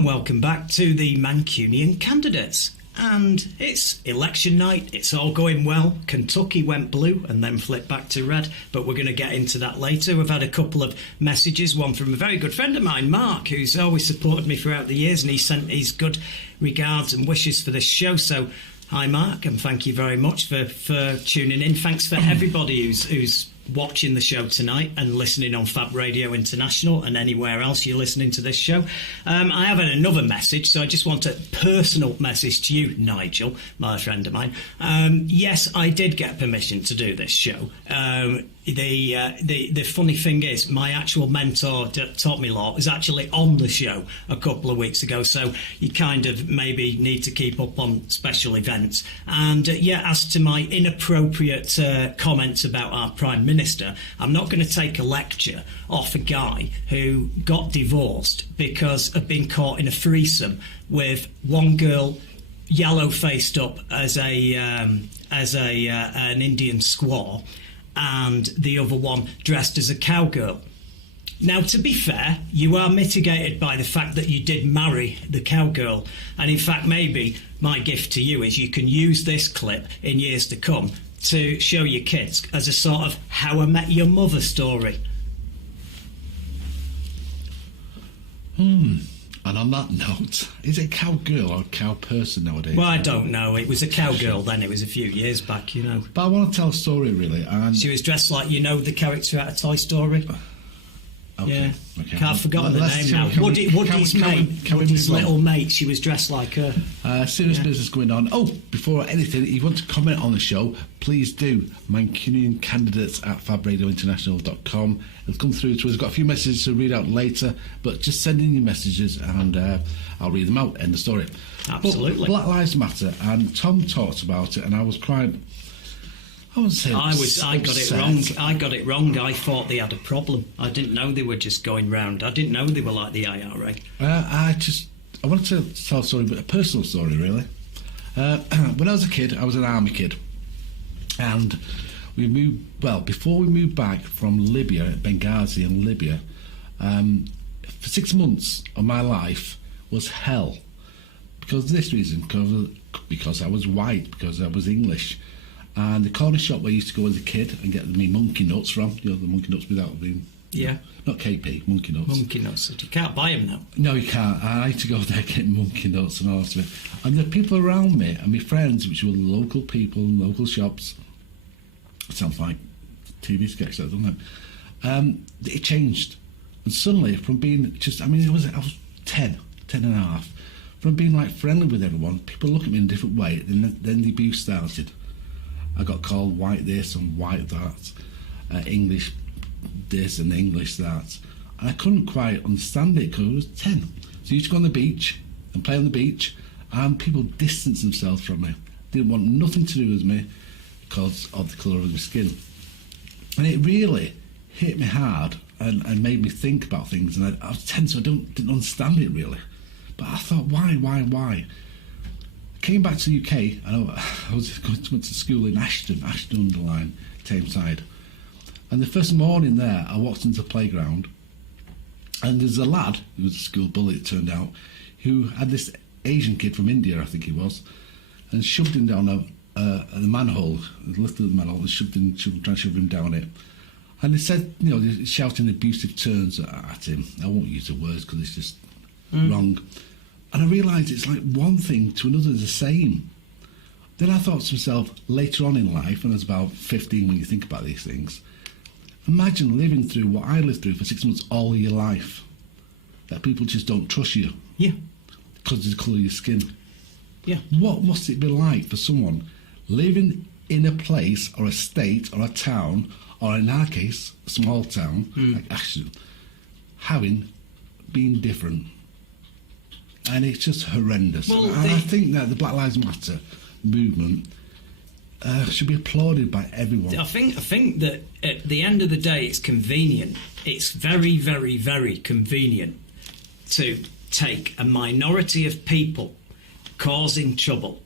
And welcome back to the Mancunian Candidates. And it's election night, it's all going well. Kentucky went blue and then flipped back to red, but we're going to get into that later. We've had a couple of messages, one from a very good friend of mine, Mark, who's always supported me throughout the years, and he sent his good regards and wishes for this show. So hi Mark, and thank you very much for tuning in. Thanks for everybody who's watching the show tonight and listening on Fab Radio International and anywhere else you're listening to this show. I have another message, so I just want a personal message to you, Nigel, my friend of mine. Yes, I did get permission to do this show. The funny thing is, my actual mentor that taught me law is actually on the show a couple of weeks ago, so you kind of maybe need to keep up on special events. And as to my inappropriate comments about our Prime Minister, I'm not going to take a lecture off a guy who got divorced because of being caught in a threesome with one girl yellow-faced up as an Indian squaw, and the other one dressed as a cowgirl. Now, to be fair, you are mitigated by the fact that you did marry the cowgirl. And in fact, maybe my gift to you is you can use this clip in years to come to show your kids as a sort of How I Met Your Mother story. And on that note, is it cowgirl or cow person nowadays? Well, I don't know. It was a cowgirl then. It was a few years back, you know. But I want to tell a story, really. And she was dressed like, you know, the character out of Toy Story. Okay. Yeah. Okay. I've forgotten the name now. Woody's mate. Woody's little mate. She was dressed like her. Serious business going on. Oh, before anything, if you want to comment on the show, please do. Mancunian Candidates at fabradiointernational.com. It'll come through to us. We've got a few messages to read out later, but just send in your messages and I'll read them out. End of story. Absolutely. But Black Lives Matter, and Tom talked about it, and I was quite... I wouldn't say I got it wrong. I got it wrong. I thought they had a problem. I didn't know they were just going round. I didn't know they were like the IRA. I wanted to tell a story, but a personal story, really. When I was a kid, I was an army kid, and we moved. Well, before we moved back from Libya, Benghazi in Libya, for 6 months of my life was hell, because of this reason, because I was white, because I was English. And the corner shop where I used to go as a kid and get me monkey nuts from, you know, the monkey nuts without being... Yeah. Not KP, monkey nuts. Monkey nuts. You can't buy them now. No, you can't. I had to go there getting monkey nuts and all that stuff. And the people around me and my friends, which were local people, local shops, it sounds like TV sketch, doesn't it? It changed. And suddenly, from being just... I was 10 and a half. From being like friendly with everyone, people look at me in a different way, and then the abuse started. I got called white this and white that, English this and English that. And I couldn't quite understand it because I was 10. So I used to go on the beach and play on the beach, and people distanced themselves from me. Didn't want nothing to do with me because of the colour of my skin. And it really hit me hard and made me think about things. And I was 10, so I didn't understand it really. But I thought, why? Came back to the UK, and I went to school in Ashton-under-Lyne, Tameside. And the first morning there, I walked into the playground, and there's a lad, who was a school bully, it turned out, who had this Asian kid from India, I think he was, and shoved him down a manhole, lifted the manhole and tried to shove him down it. And they said, you know, they're shouting abusive terms at him. I won't use the words because it's just wrong. And I realised it's like one thing to another is the same. Then I thought to myself, later on in life, when I was about 15, when you think about these things, imagine living through what I lived through for 6 months all your life. That people just don't trust you. Yeah. Because of the colour of your skin. Yeah. What must it be like for someone living in a place or a state or a town, or in our case, a small town, like Ashton, being different? And it's just horrendous. Well, I think that the Black Lives Matter movement should be applauded by everyone. I think that at the end of the day, it's convenient. It's very, very, very convenient to take a minority of people causing trouble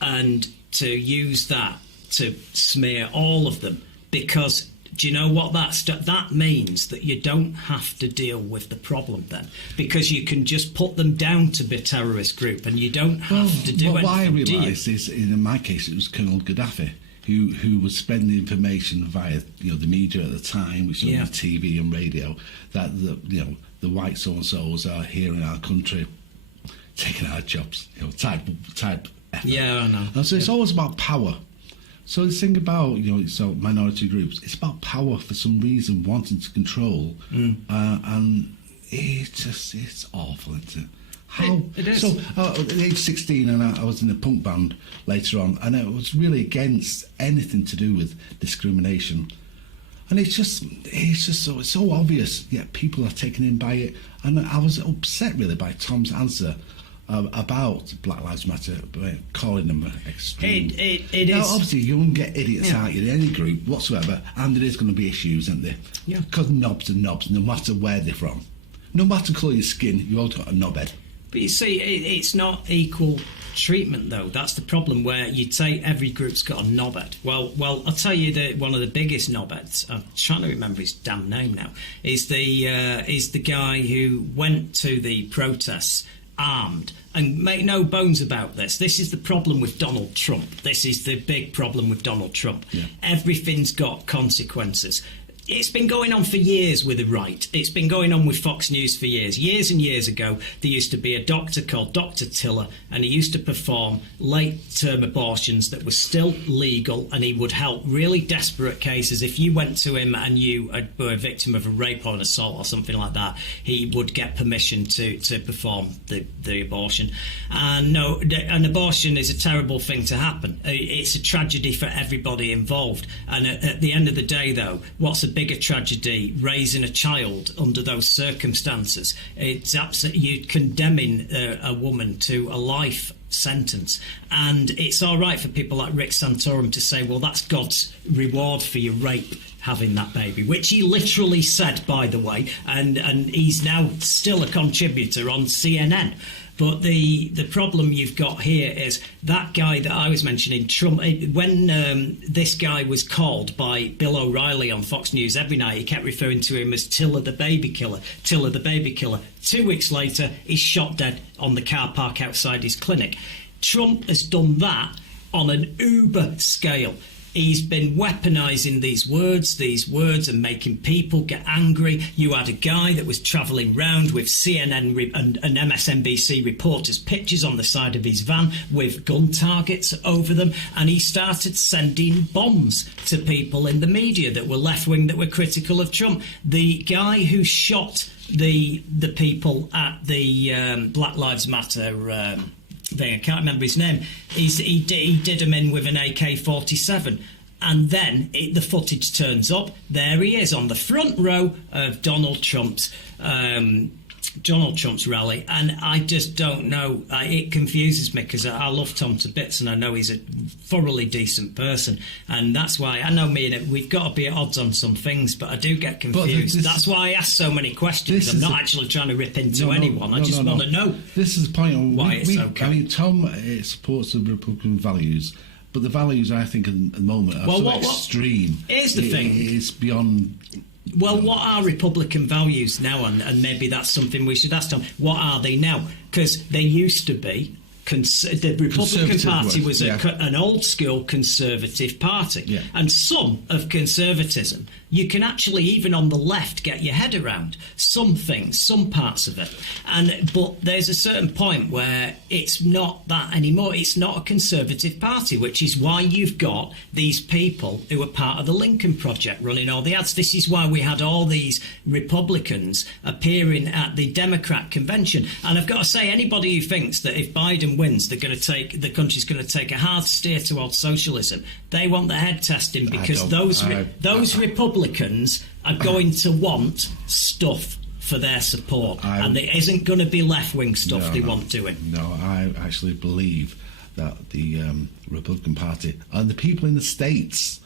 and to use that to smear all of them, because Do you know what that means? That you don't have to deal with the problem then, because you can just put them down to be a terrorist group, and you don't have to do anything. What I realised is, in my case, it was Colonel Gaddafi who was spreading the information via the media at the time, which was on the TV and radio, that the white so and so's are here in our country taking our jobs, type effort. Yeah, I know. And so it's always about power. So the thing about so minority groups, it's about power for some reason, wanting to control, and it's awful, isn't it? How it is. So at age 16, and I was in a punk band later on, and I was really against anything to do with discrimination. And it's just so obvious. Yet people are taken in by it, and I was upset really by Tom's answer about Black Lives Matter, calling them extreme. It now, is. obviously, you won't get idiots out in any group whatsoever, and there is going to be issues, isn't there? Yeah. Because knobs are knobs, no matter where they're from. No matter the colour of your skin, you've all got a knobhead. But you see, it's not equal treatment, though. That's the problem, where you say every group's got a knobhead. Well, I'll tell you that one of the biggest knobheads, I'm trying to remember his damn name now, is the guy who went to the protests armed. And make no bones about this. This is the problem with Donald Trump. This is the big problem with Donald Trump. Yeah. Everything's got consequences. It's been going on for years with the right. It's been going on with Fox News for years. Years and years ago, there used to be a doctor called Dr. Tiller, and he used to perform late-term abortions that were still legal, and he would help really desperate cases. If you went to him and you were a victim of a rape or an assault or something like that, he would get permission to perform the abortion. And no, an abortion is a terrible thing to happen. It's a tragedy for everybody involved. And at the end of the day, though, what's a bigger tragedy, raising a child under those circumstances? It's absolutely, you're condemning a woman to a life sentence. And it's all right for people like Rick Santorum to say, well, that's God's reward for your rape, having that baby, which he literally said, by the way, and he's now still a contributor on CNN. But the problem you've got here is that guy that I was mentioning, Trump, when this guy was called by Bill O'Reilly on Fox News every night, he kept referring to him as Tiller the baby killer, Tiller the baby killer. 2 weeks later, he's shot dead on the car park outside his clinic. Trump has done that on an uber scale. He's been weaponising these words and making people get angry. You had a guy that was travelling round with CNN and MSNBC reporters' pictures on the side of his van with gun targets over them, and he started sending bombs to people in the media that were left-wing, that were critical of Trump. The guy who shot the people at the Black Lives Matter thing, I can't remember his name, he did him in with an AK-47. And then the footage turns up. There he is on the front row of Donald Trump's rally, and I just don't know. It confuses me, because I love Tom to bits, and I know he's a thoroughly decent person, and that's why I know me and it, we've got to be at odds on some things, but I do get confused. That's why I ask so many questions. I'm not actually trying to rip into anyone. I just want to know. This is the point on why it's okay. I mean, Tom supports the Republican values, but the values, I think, at the moment are so extreme. Here's the thing. It's beyond... Well, what are Republican values now? And maybe that's something we should ask Tom. What are they now? Because they used to be... the Republican Party was an old-school conservative party. And some of conservatism, you can actually, even on the left, get your head around. Some things, some parts of it. But there's a certain point where it's not that anymore. It's not a conservative party, which is why you've got these people who are part of the Lincoln Project running all the ads. This is why we had all these Republicans appearing at the Democrat convention. And I've got to say, anybody who thinks that if Biden wins, the country's going to take a hard steer towards socialism, they want the head testing, because those Republicans are going to want stuff for their support, and there isn't going to be left-wing stuff they want doing. No, I actually believe that the Republican Party and the people in the States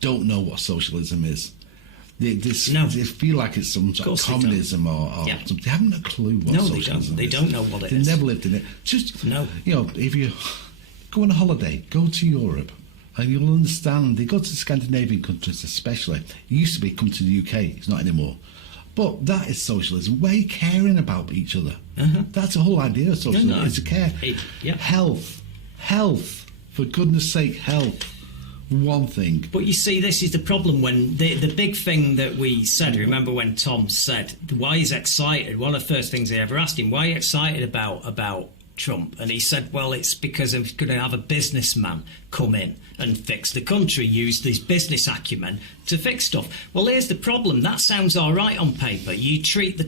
don't know what socialism is. They feel like it's some sort of communism or something. They haven't a clue what socialism is. They don't know what it is. They've never lived in it. Just, if you go on a holiday, go to Europe And you'll understand, they go to the Scandinavian countries especially. It used to be come to the UK, it's not anymore. But that is socialism. We're caring about each other. That's the whole idea of socialism, is to care. Health. For goodness sake, health. One thing. But you see, this is the problem when the big thing that we said, remember when Tom said, why he's excited, one of the first things they ever asked him, why are you excited about Trump? And he said, well, it's because I'm going to have a businessman come in and fix the country, use this business acumen to fix stuff. Well, here's the problem. That sounds all right on paper. You treat the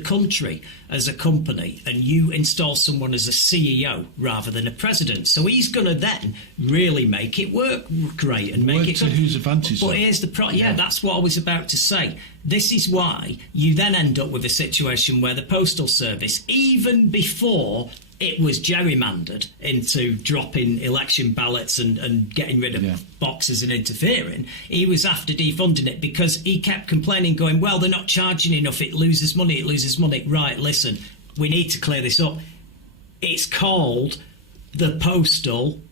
country as a company and you install someone as a CEO rather than a president. So he's going to then really make it work great and make it to whose advantage. But here's the problem. Yeah, that's what I was about to say. This is why you then end up with a situation where the Postal Service, even before it was gerrymandered into dropping election ballots and getting rid of boxes and interfering, he was after defunding it because he kept complaining, going, well, they're not charging enough, it loses money. Right, listen, we need to clear this up. It's called the Postal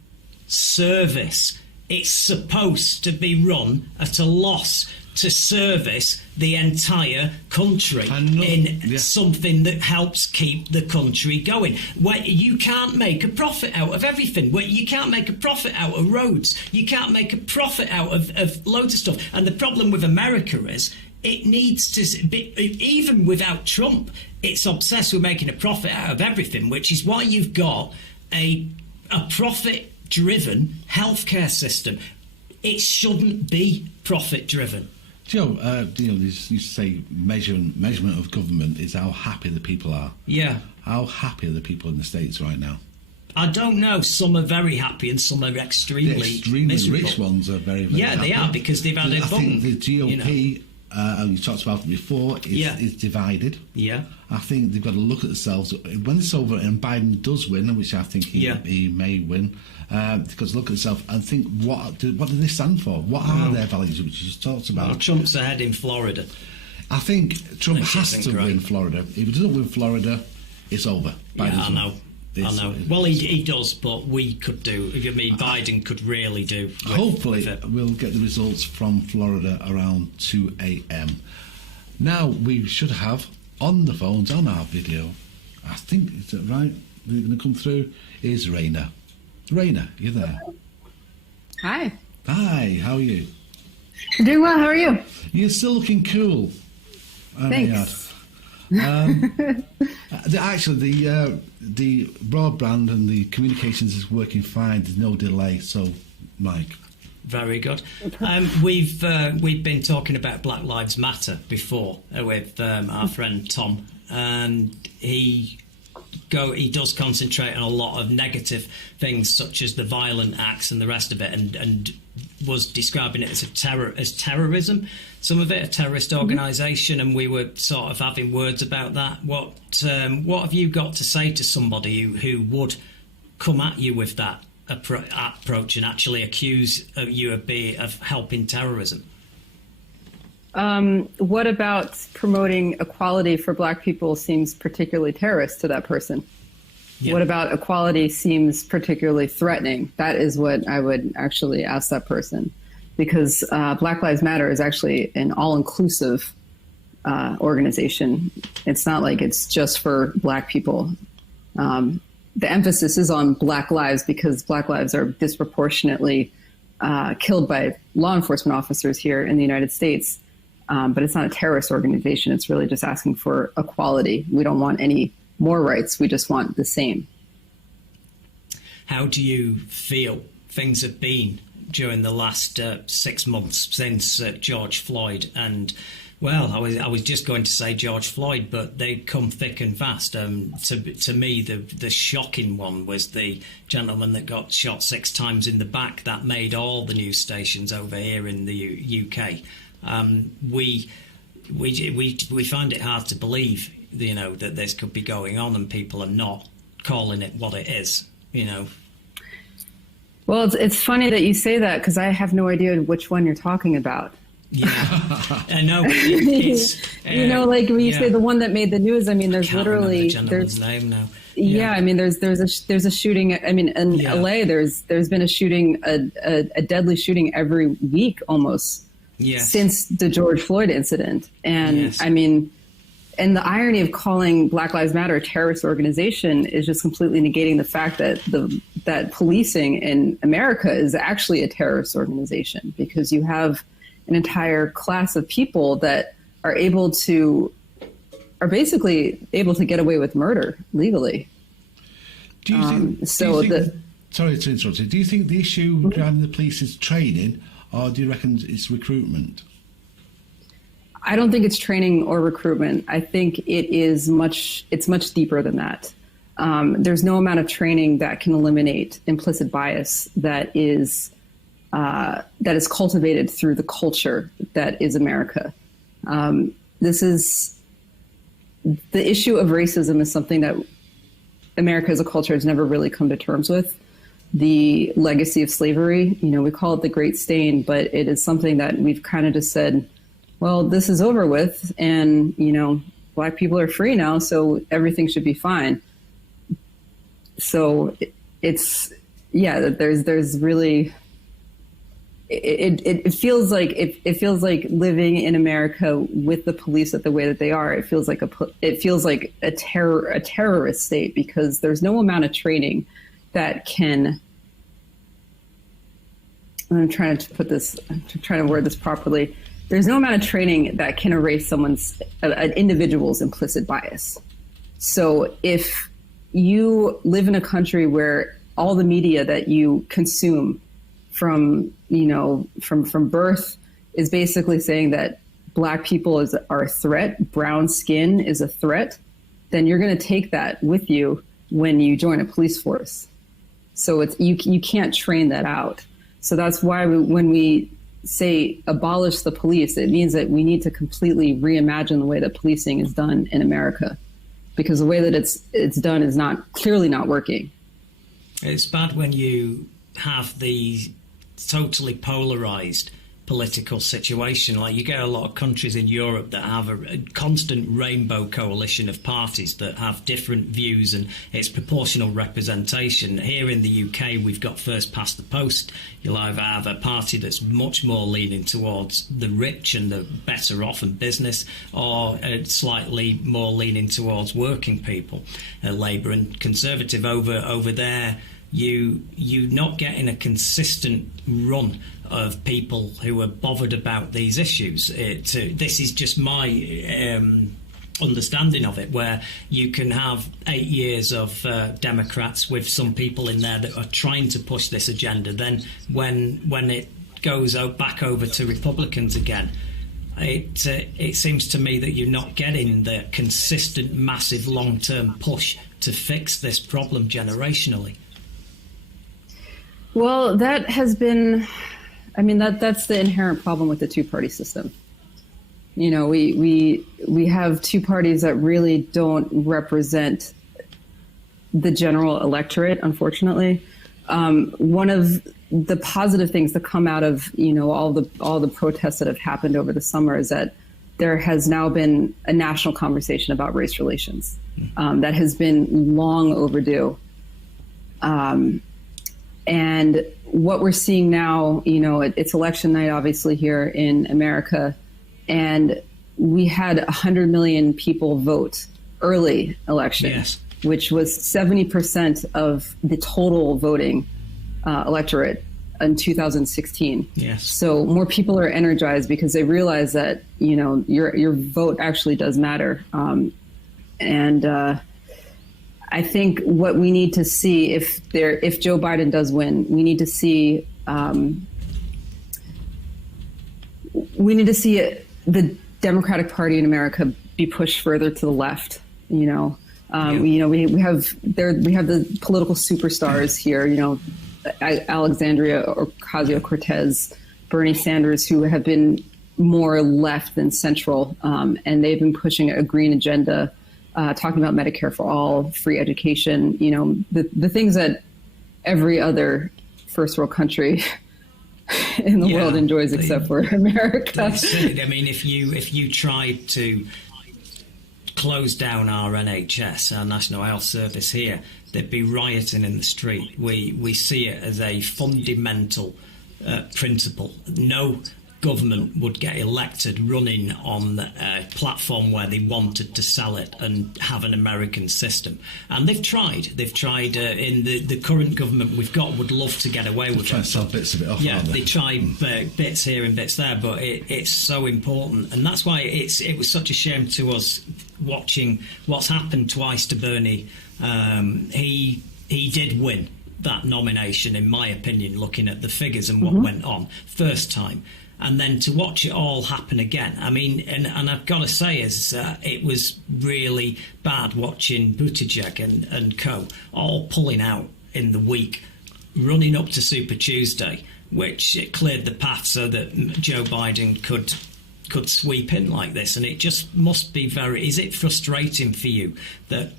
Service. It's supposed to be run at a loss to service the entire country in something that helps keep the country going. Where you can't make a profit out of everything. Where you can't make a profit out of roads. You can't make a profit out of loads of stuff. And the problem with America is it needs to be, even without Trump, it's obsessed with making a profit out of everything, which is why you've got a profit-driven healthcare system. It shouldn't be profit-driven. Joe, you say measurement of government is how happy the people are. Yeah. How happy are the people in the States right now? I don't know. Some are very happy and some are extremely miserable. Rich ones are very, very happy. Yeah, they are, because they've had a bump. I think the GOP, and you talked about it before, is divided. Yeah. I think they've got to look at themselves. When it's over and Biden does win, which I think he may win, they've got to look at themselves and think, what do they stand for? What are their values, which you just talked about? Well, Trump's ahead in Florida. I think Trump has to win Florida. If he doesn't win Florida, it's over. I know. Well, he does, but we could do. I mean, Biden could really do. Hopefully, we'll get the results from Florida around 2 a.m. Now, we should have on the phones, on our video, I think, is that right? They're going to come through, is Raina. Raina, you there? Hi. Hi, how are you? I'm doing well, how are you? You're still looking cool. Thanks. Actually, the broadband and the communications is working fine. There's no delay. So, Mike. Very good. We've been talking about Black Lives Matter before with our friend Tom, and he does concentrate on a lot of negative things, such as the violent acts and the rest of it, and was describing it as terrorism, some of it a terrorist organisation, and we were sort of having words about that. What have you got to say to somebody who would come at you with that approach and actually accuse you of helping terrorism? What about promoting equality for Black people seems particularly terrorist to that person? Yeah. What about equality seems particularly threatening? That is what I would actually ask that person, because Black Lives Matter is actually an all-inclusive organization. It's not like it's just for Black people. The emphasis is on Black lives because Black lives are disproportionately killed by law enforcement officers here in the United States. But it's not a terrorist organization. It's really just asking for equality. We don't want any more rights. We just want the same. How do you feel things have been during the last 6 months since George Floyd? And, well, I was just going to say George Floyd, but they come thick and fast. To me, the shocking one was the gentleman that got shot 6 times in the back. That made all the news stations over here in the UK. We find it hard to believe, that this could be going on and people are not calling it what it is, Well, it's funny that you say that because I have no idea which one you're talking about. Yeah, I know. It's like when you say the one that made the news. I mean, there's can't literally remember the gentleman's name now. Yeah, I mean, there's a shooting. I mean, in LA, there's been a shooting, a deadly shooting every week almost since the George Floyd incident. And I mean, and the irony of calling Black Lives Matter a terrorist organization is just completely negating the fact that that policing in America is actually a terrorist organization, because you have an entire class of people that are basically able to get away with murder legally. Do you think, sorry to interrupt you. Do you think the issue driving the police is training, or do you reckon it's recruitment? I don't think it's training or recruitment. I think it's much deeper than that. There's no amount of training that can eliminate implicit bias that is cultivated through the culture that is America. This is the issue of racism is something that America as a culture has never really come to terms with. The legacy of slavery, we call it the Great Stain, but it is something that we've kind of just said, well, this is over with, and, Black people are free now, so everything should be fine. So there's really, it feels like living in America with the police the way that they are. It feels like a terrorist state, because there's no amount of training that can. I'm trying to word this properly. There's no amount of training that can erase an individual's implicit bias. So if you live in a country where all the media that you consume from birth is basically saying that Black people are a threat, brown skin is a threat, then you're going to take that with you when you join a police force. So you can't train that out. So that's why when we say abolish the police, it means that we need to completely reimagine the way that policing is done in America, because the way that it's done is clearly not working. It's bad when you have the totally polarized political situation. Like, you get a lot of countries in Europe that have a constant rainbow coalition of parties that have different views, and it's proportional representation. Here in the UK, we've got first past the post. You'll either have a party that's much more leaning towards the rich and the better off in business, or slightly more leaning towards working people, Labour and Conservative. Over there, you're not getting a consistent run of people who are bothered about these issues. This is just my understanding of it, where you can have 8 years of Democrats with some people in there that are trying to push this agenda. Then when it goes back over to Republicans again, it seems to me that you're not getting the consistent, massive, long-term push to fix this problem generationally. Well, that has been, that's the inherent problem with the two-party system. We have two parties that really don't represent the general electorate, unfortunately. One of the positive things that come out of, all the protests that have happened over the summer is that there has now been a national conversation about race relations that has been long overdue. And what we're seeing now, it's election night, obviously, here in America, and we had 100 million people vote early election, which was 70% of the total voting electorate in 2016. Yes. So more people are energized because they realize that, your vote actually does matter. I think what we need to see, if Joe Biden does win, we need to see the Democratic Party in America be pushed further to the left. We have the political superstars here. Alexandria Ocasio-Cortez, Bernie Sanders, who have been more left than central, and they've been pushing a green agenda. Talking about Medicare for all, free education, the things that every other first world country in the world enjoys, except for America. If you try to close down our NHS, our National Health Service here, there'd be rioting in the street. We see it as a fundamental principle. No government would get elected running on a platform where they wanted to sell it and have an American system. And they've tried in the current government we've got would love to get away with it. Trying to sell bits of it off, yeah, aren't they? They try bits here and bits there, but it's so important. And that's why it was such a shame to us watching what's happened twice to Bernie. He did win that nomination, in my opinion, looking at the figures and what went on first time. And then to watch it all happen again. I mean, and I've got to say, it was really bad watching Buttigieg and co. all pulling out in the week, running up to Super Tuesday, which it cleared the path so that Joe Biden could sweep in like this. And it just must be is it frustrating for you that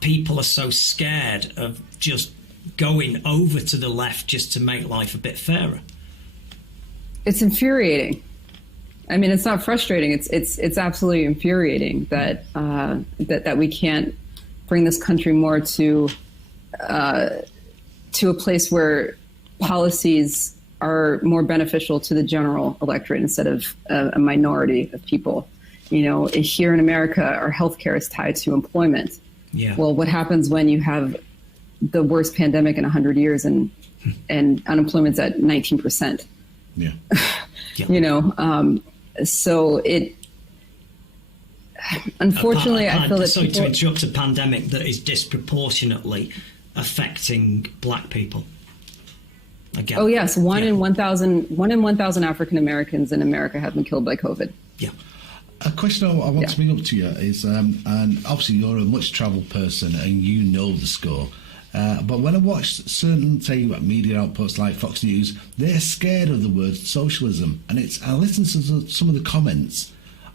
people are so scared of just going over to the left just to make life a bit fairer? It's infuriating. I mean, it's not frustrating. It's absolutely infuriating that that we can't bring this country more to a place where policies are more beneficial to the general electorate instead of a minority of people. You know, here in America, our healthcare is tied to employment. Yeah. Well, what happens when you have the worst pandemic in 100 years and unemployment's at 19%? Yeah. You know, so it, unfortunately, I feel that sorry to interrupt, a pandemic that is disproportionately affecting black people. Again. Oh yes, one in 1,000 African Americans in America have been killed by COVID. Yeah. A question I want to bring up to you is, and obviously you're a much travelled person and you know the score. But when I watch certain, say, media outputs like Fox News, they're scared of the word socialism. And I listen to some of the comments,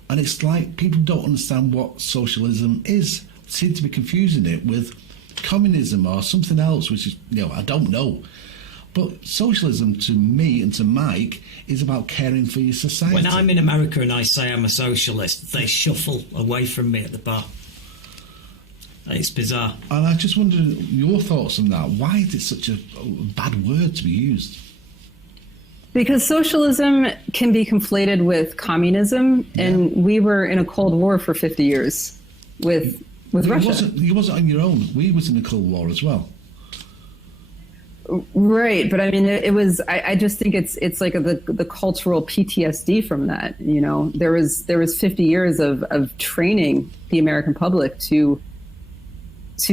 and it's like people don't understand what socialism is. Seem to be confusing it with communism or something else, which is, I don't know. But socialism, to me and to Mike, is about caring for your society. When I'm in America and I say I'm a socialist, they shuffle away from me at the bar. It's bizarre. And I just wonder your thoughts on that. Why is it such a bad word to be used? Because socialism can be conflated with communism, and we were in a Cold War for 50 years with Russia. You wasn't on your own. We was in a Cold War as well. Right, but I mean, it was. I just think it's like the cultural PTSD from that. You know, there was 50 years of training the American public to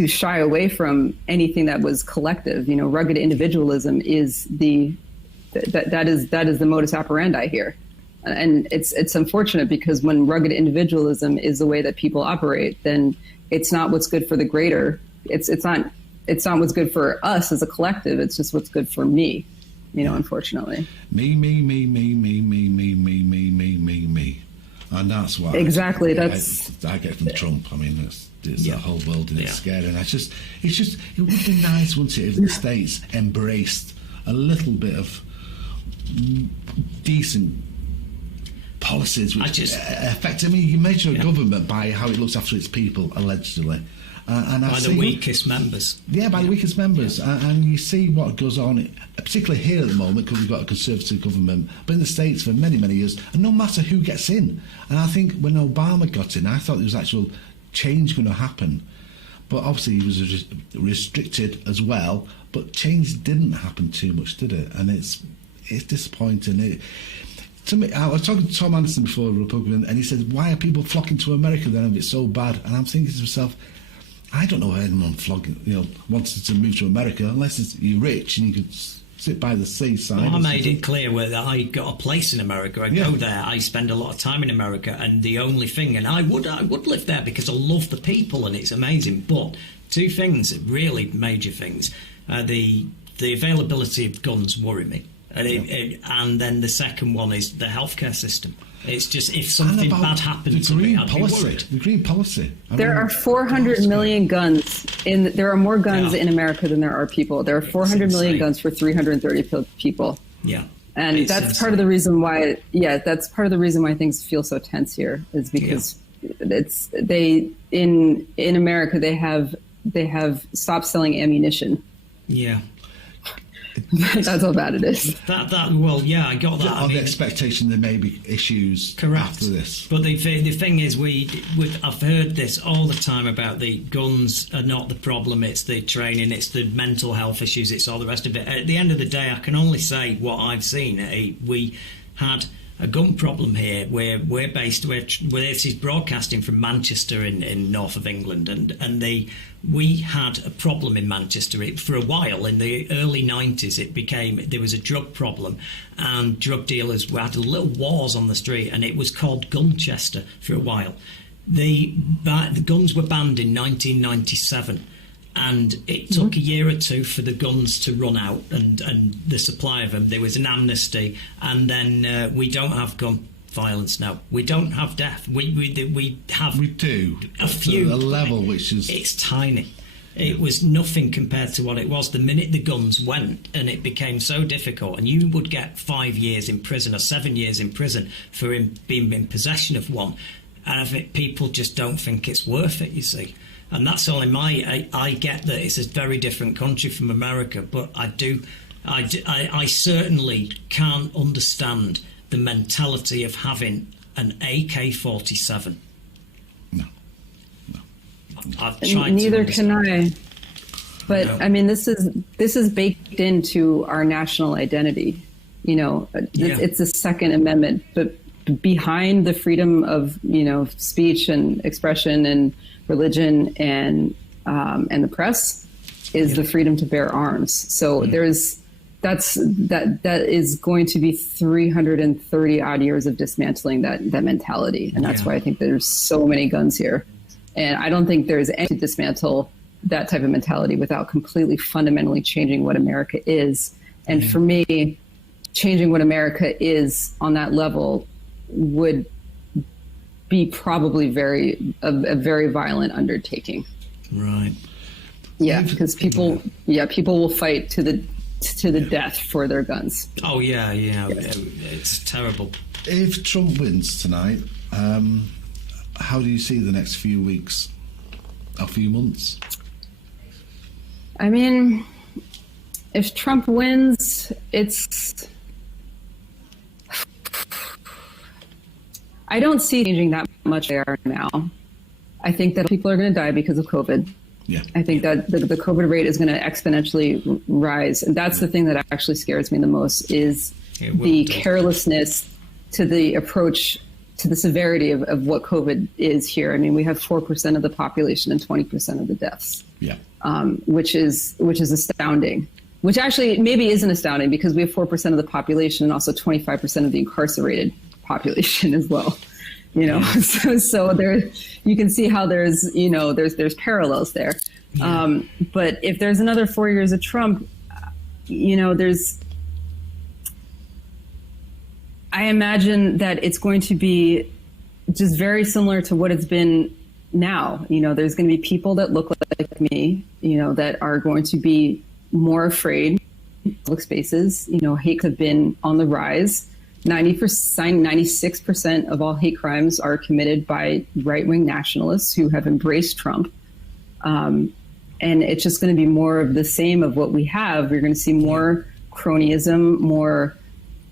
shy away from anything that was collective. You know, rugged individualism is that is the modus operandi here, and it's unfortunate because when rugged individualism is the way that people operate, then it's not what's good for the greater. It's not what's good for us as a collective. It's just what's good for me. You know, unfortunately. Me, and that's why exactly I get from Trump. I mean, it's the whole world and it's scary. And it's just it would be nice, wouldn't it, if the States embraced a little bit of decent policies which affect. I mean, you measure a government by how it looks after its people, allegedly. By the weakest members. Yeah, by the weakest members. And you see what goes on, particularly here at the moment, because we've got a Conservative government, but in the States for many, many years, and no matter who gets in. And I think when Obama got in, I thought there was actual change going to happen. But obviously he was restricted as well, but change didn't happen too much, did it? And it's disappointing. To me, I was talking to Tom Anderson before, Republican, and he said, why are people flocking to America then if it's so bad? And I'm thinking to myself, I don't know anyone wanted to move to America unless you're rich and you could sit by the seaside. Well, I made it clear that I got a place in America. I go there. I spend a lot of time in America, and the only thing, and I would live there because I love the people and it's amazing. But two things, really major things: the availability of guns worry me, and then the second one is the healthcare system. It's just if something bad happened to me, I'd be worried. The green policy. There are 400 million guns there are more guns in America than there are people. There are 400 million guns for 330 people. Yeah. And that's part of the reason why, that's part of the reason why things feel so tense here is because in America they have stopped selling ammunition. Yeah. That's how bad it is. Well, yeah, I got that. On the expectation there may be issues after this. But the thing is, I've heard this all the time about the guns are not the problem, it's the training, it's the mental health issues, it's all the rest of it. At the end of the day, I can only say what I've seen. We had a gun problem here where we're based, where this is broadcasting from Manchester in north of England, and we had a problem in Manchester for a while. In the early 90s there was a drug problem, and drug dealers had little wars on the street, and it was called Gunchester for a while. The guns were banned in 1997, and it took a year or two for the guns to run out and the supply of them. There was an amnesty, and then we don't have gun violence now. We don't have death. We do a few. A level which is... It's tiny. It was nothing compared to what it was the minute the guns went, and it became so difficult. And you would get 5 years in prison or 7 years in prison for him being in possession of one. And I think people just don't think it's worth it, you see. And that's only I get that it's a very different country from America, but I certainly can't understand the mentality of having an AK-47. No. I've tried. Neither can I. But No. I mean, this is baked into our national identity. It's the Second Amendment, but behind the freedom of speech and expression and religion and the press is the freedom to bear arms. So that is going to be 330 odd years of dismantling that mentality, and that's why I think there's so many guns here. And I don't think there's any to dismantle that type of mentality without completely fundamentally changing what America is. And for me, changing what America is on that level would be probably a very violent undertaking. Right. Yeah, because people will fight to the death for their guns. Oh yeah, it's terrible. If Trump wins tonight, how do you see the next few weeks, a few months? I mean, if Trump wins, I don't see changing that much they are now. I think that people are going to die because of COVID. Yeah. I think that the COVID rate is going to exponentially rise. And that's the thing that actually scares me the most is the carelessness to the approach to the severity of what COVID is here. I mean, we have 4% of the population and 20% of the deaths. Yeah. Which is astounding. Which actually maybe isn't astounding because we have 4% of the population and also 25% of the incarcerated population as well. So there, you can see how there's parallels there. Yeah. But if there's another 4 years of Trump, I imagine that it's going to be just very similar to what it's been now. There's going to be people that look like me, that are going to be more afraid in public spaces. Hate have been on the rise. 96% of all hate crimes are committed by right-wing nationalists who have embraced Trump. And it's just going to be more of the same of what we have. We're going to see more cronyism, more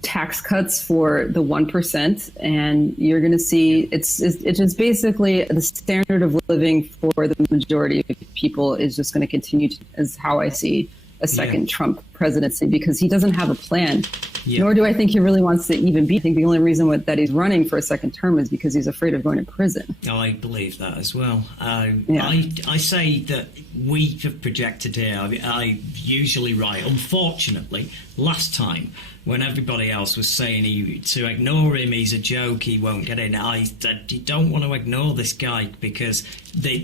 tax cuts for the 1%, and you're going to see it's just basically the standard of living for the majority of people is just going to continue as how I see a second Trump presidency, because he doesn't have a plan, nor do I think he really wants to even be. I think the only reason that he's running for a second term is because he's afraid of going to prison. Oh, I believe that as well. I say that we have projected here. I usually write, unfortunately, last time when everybody else was saying to ignore him, he's a joke, he won't get in, I said, you don't want to ignore this guy because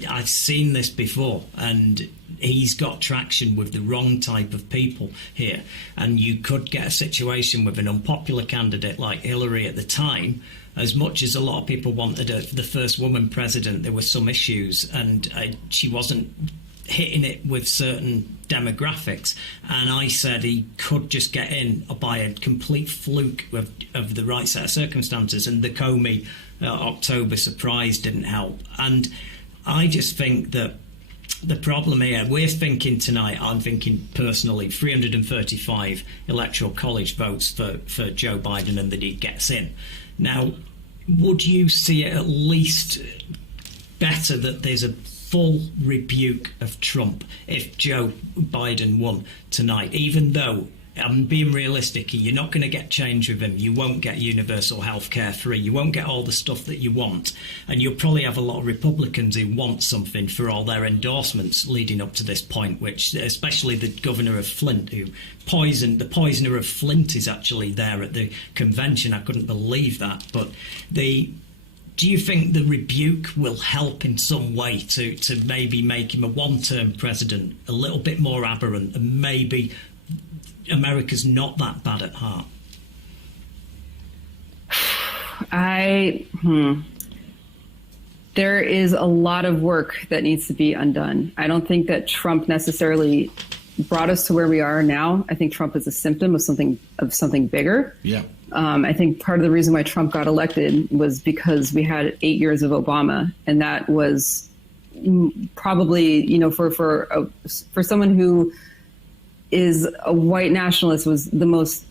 I've seen this before, and he's got traction with the wrong type of people here. And you could get a situation with an unpopular candidate like Hillary at the time. As much as a lot of people wanted the first woman president, there were some issues, and she wasn't hitting it with certain demographics, and I said he could just get in by a complete fluke of the right set of circumstances, and the Comey October surprise didn't help. And I just think that the problem here, we're thinking tonight, I'm thinking personally, 335 electoral college votes for Joe Biden and that he gets in. Now, would you see it at least better that there's a full rebuke of Trump if Joe Biden won tonight, even though, I'm being realistic, you're not going to get change with him. You won't get universal health care free. You won't get all the stuff that you want. And you'll probably have a lot of Republicans who want something for all their endorsements leading up to this point, which especially the governor of Flint, the poisoner of Flint is actually there at the convention. I couldn't believe that. But do you think the rebuke will help in some way to maybe make him a one-term president, a little bit more aberrant, and maybe America's not that bad at heart? There is a lot of work that needs to be undone. I don't think that Trump necessarily brought us to where we are now. I think Trump is a symptom of something bigger. Yeah. I think part of the reason why Trump got elected was because we had 8 years of Obama, and that was probably, for someone who is a white nationalist, was the most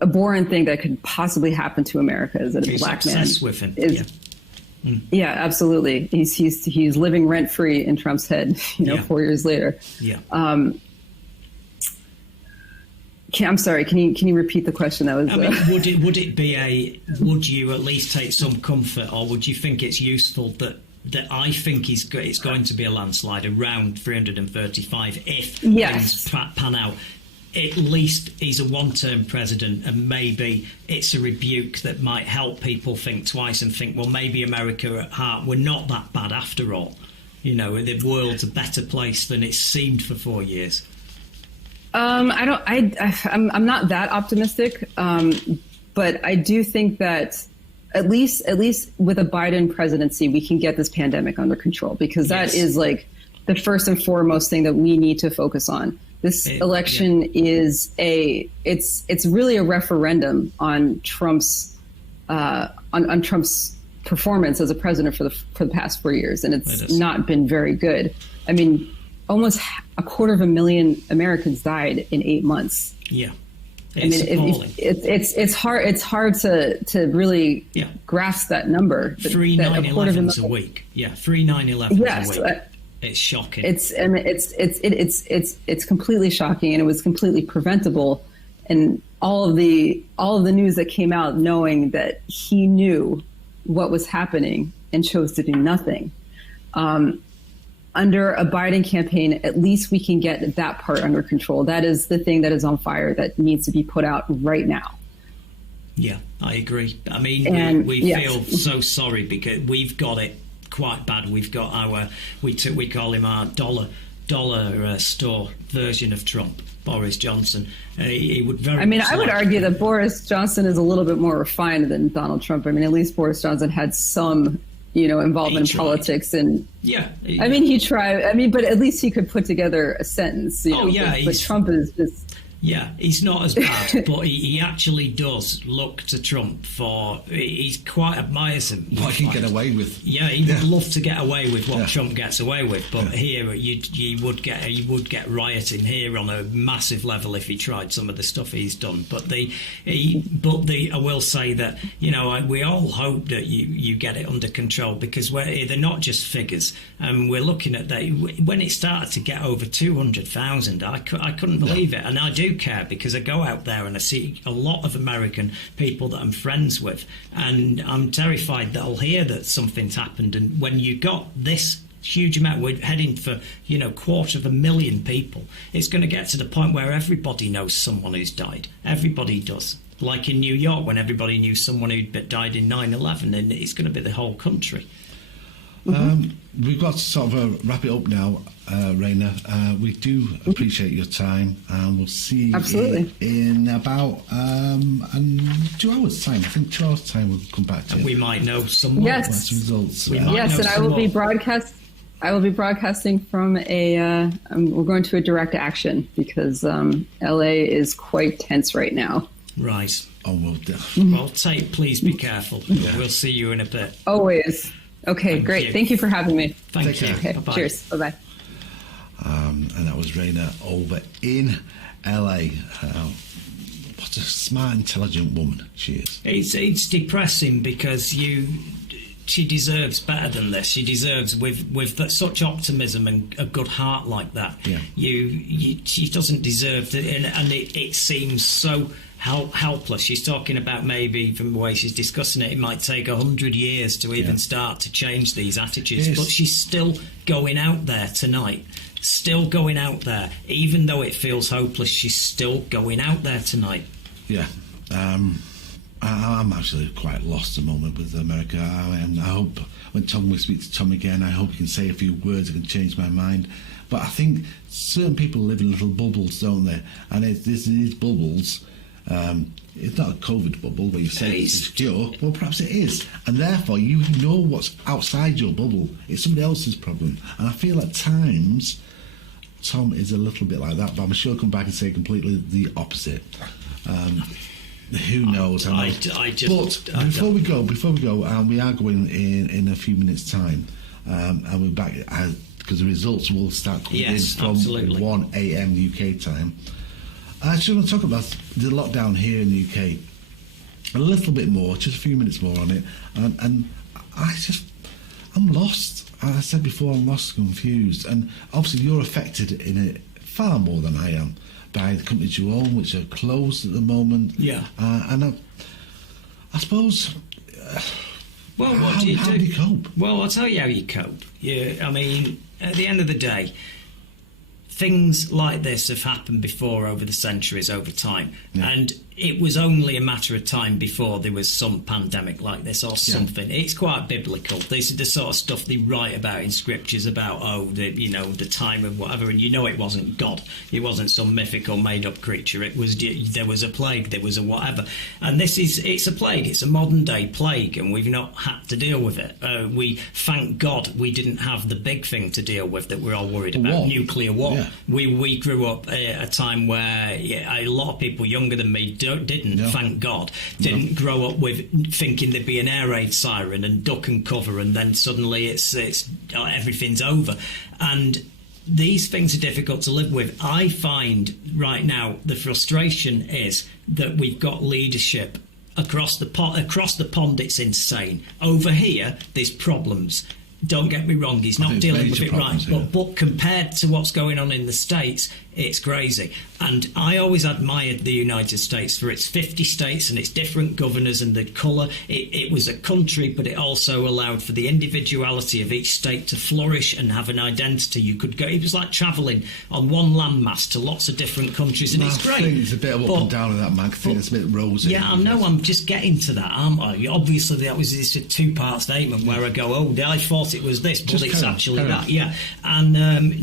abhorrent thing that could possibly happen to America is that a black man with him. Yeah, absolutely. He's living rent free in Trump's head, 4 years later. Yeah. I'm sorry. Can you repeat the question? That was. I mean, would you at least take some comfort, or would you think it's useful that I think it's going to be a landslide around 335 if things pan out? At least he's a one-term president, and maybe it's a rebuke that might help people think twice and think, well, maybe America at heart, we're not that bad after all. The world's a better place than it seemed for 4 years. I'm not that optimistic, but I do think that at least with a Biden presidency, we can get this pandemic under control, because that is like the first and foremost thing that we need to focus on. This election is it's really a referendum on Trump's on Trump's performance as a president for the past 4 years, and it's not been very good. I mean, almost 250,000 Americans died in 8 months. Yeah. It's hard to really grasp that number. 3 9/11s a week. Yeah, 3 9/11s a week. It's shocking. It's completely shocking, and it was completely preventable. And all of the news that came out, knowing that he knew what was happening and chose to do nothing. Under a Biden campaign, at least we can get that part under control. That is the thing that is on fire that needs to be put out right now. Yeah, I agree. I mean, we feel so sorry because we've got it quite bad. We've got we call him our dollar store version of Trump, Boris Johnson. He would very. I mean, I would argue that Boris Johnson is a little bit more refined than Donald Trump. I mean, at least Boris Johnson had some involvement in politics, and he tried. I mean, but at least he could put together a sentence. But Trump is just. Yeah, he's not as bad, but he actually does look to Trump for. He's quite admires him. What he can get away with. Yeah, he would love to get away with what Trump gets away with, but here you would get rioting here on a massive level if he tried some of the stuff he's done. But I will say that we all hope that you get it under control, because they're not just figures. We're looking at that when it started to get over 200,000. I couldn't believe it, and I do care, because I go out there and I see a lot of American people that I'm friends with, and I'm terrified that I'll hear that something's happened. And when you got this huge amount, we're heading for 250,000 people, it's going to get to the point where everybody knows someone who's died. Everybody does. Like in New York, when everybody knew someone who'd died in 9/11, and it's going to be the whole country. We've got to sort of wrap it up now, Raina. We do appreciate your time, and we'll see you in about 2 hours' time. I think 2 hours' time we'll come back to you. We might know some more results. Yes, and I will be broadcasting I will be broadcasting from we're going to a direct action because LA is quite tense right now. Right. Oh, well, please be careful. Yeah. We'll see you in a bit. Always. Okay, great. Thank you for having me. Thank you. Okay, Bye-bye. Cheers. Bye-bye. And that was Raina over in LA. What a smart, intelligent woman she is. It's depressing because she deserves better than this. She deserves with such optimism and a good heart like that. Yeah. She doesn't deserve it, and it seems so helpless. She's talking about maybe from the way she's discussing it might take 100 years to even start to change these attitudes. Yes. But she's still going out there tonight. Still going out there, even though it feels hopeless. She's still going out there tonight. Yeah. I'm actually quite lost at the moment with America. I hope when we speak to Tom again, I hope he can say a few words that can change my mind. But I think certain people live in little bubbles, don't they? And these bubbles, it's not a COVID bubble where you say it's secure. Well, perhaps it is. And therefore, you know what's outside your bubble. It's somebody else's problem. And I feel at times Tom is a little bit like that, but I'm sure he'll come back and say completely the opposite. Who knows? But before we go, we are going in a few minutes' time, and we're back because the results will start coming in from 1 a.m. UK time. I just want to talk about the lockdown here in the UK a little bit more, just a few minutes more on it, and I'm lost. As I said before, I'm lost, confused, and obviously you're affected in it far more than I am by the companies you own, which are closed at the moment. Yeah. And I suppose. Well, what do you do? How do you cope? Well, I'll tell you how you cope. I mean, at the end of the day, things like this have happened before over the centuries, over time. Yeah. And it was only a matter of time before there was some pandemic like this or something. Yeah. It's quite biblical. This is the sort of stuff they write about in scriptures about, the time of whatever. And it wasn't God. It wasn't some mythical made-up creature. It was there was a plague. There was a whatever. And it's a plague. It's a modern-day plague, and we've not had to deal with it. We thank God we didn't have the big thing to deal with that we're all worried about, nuclear war. Yeah. We grew up at a time where a lot of people younger than me didn't, thank God, didn't grow up with thinking there'd be an air raid siren and duck and cover, and then suddenly it's everything's over. And these things are difficult to live with. I find right now the frustration is that we've got leadership across the pond. It's insane. Over here, there's problems. Don't get me wrong, he's not dealing with it right. But compared to what's going on in the States, it's crazy. And I always admired the United States for its 50 states and its different governors and the colour. It was a country, but it also allowed for the individuality of each state to flourish and have an identity. You could go. It was like travelling on one landmass to lots of different countries, and it's great. I think it's a bit of up and down in that, man. I think it's a bit rosy. Yeah, I know. I'm just getting to that, aren't I? Obviously, that was just a two-part statement where I go, I thought it was this, but it's actually that. Yeah. And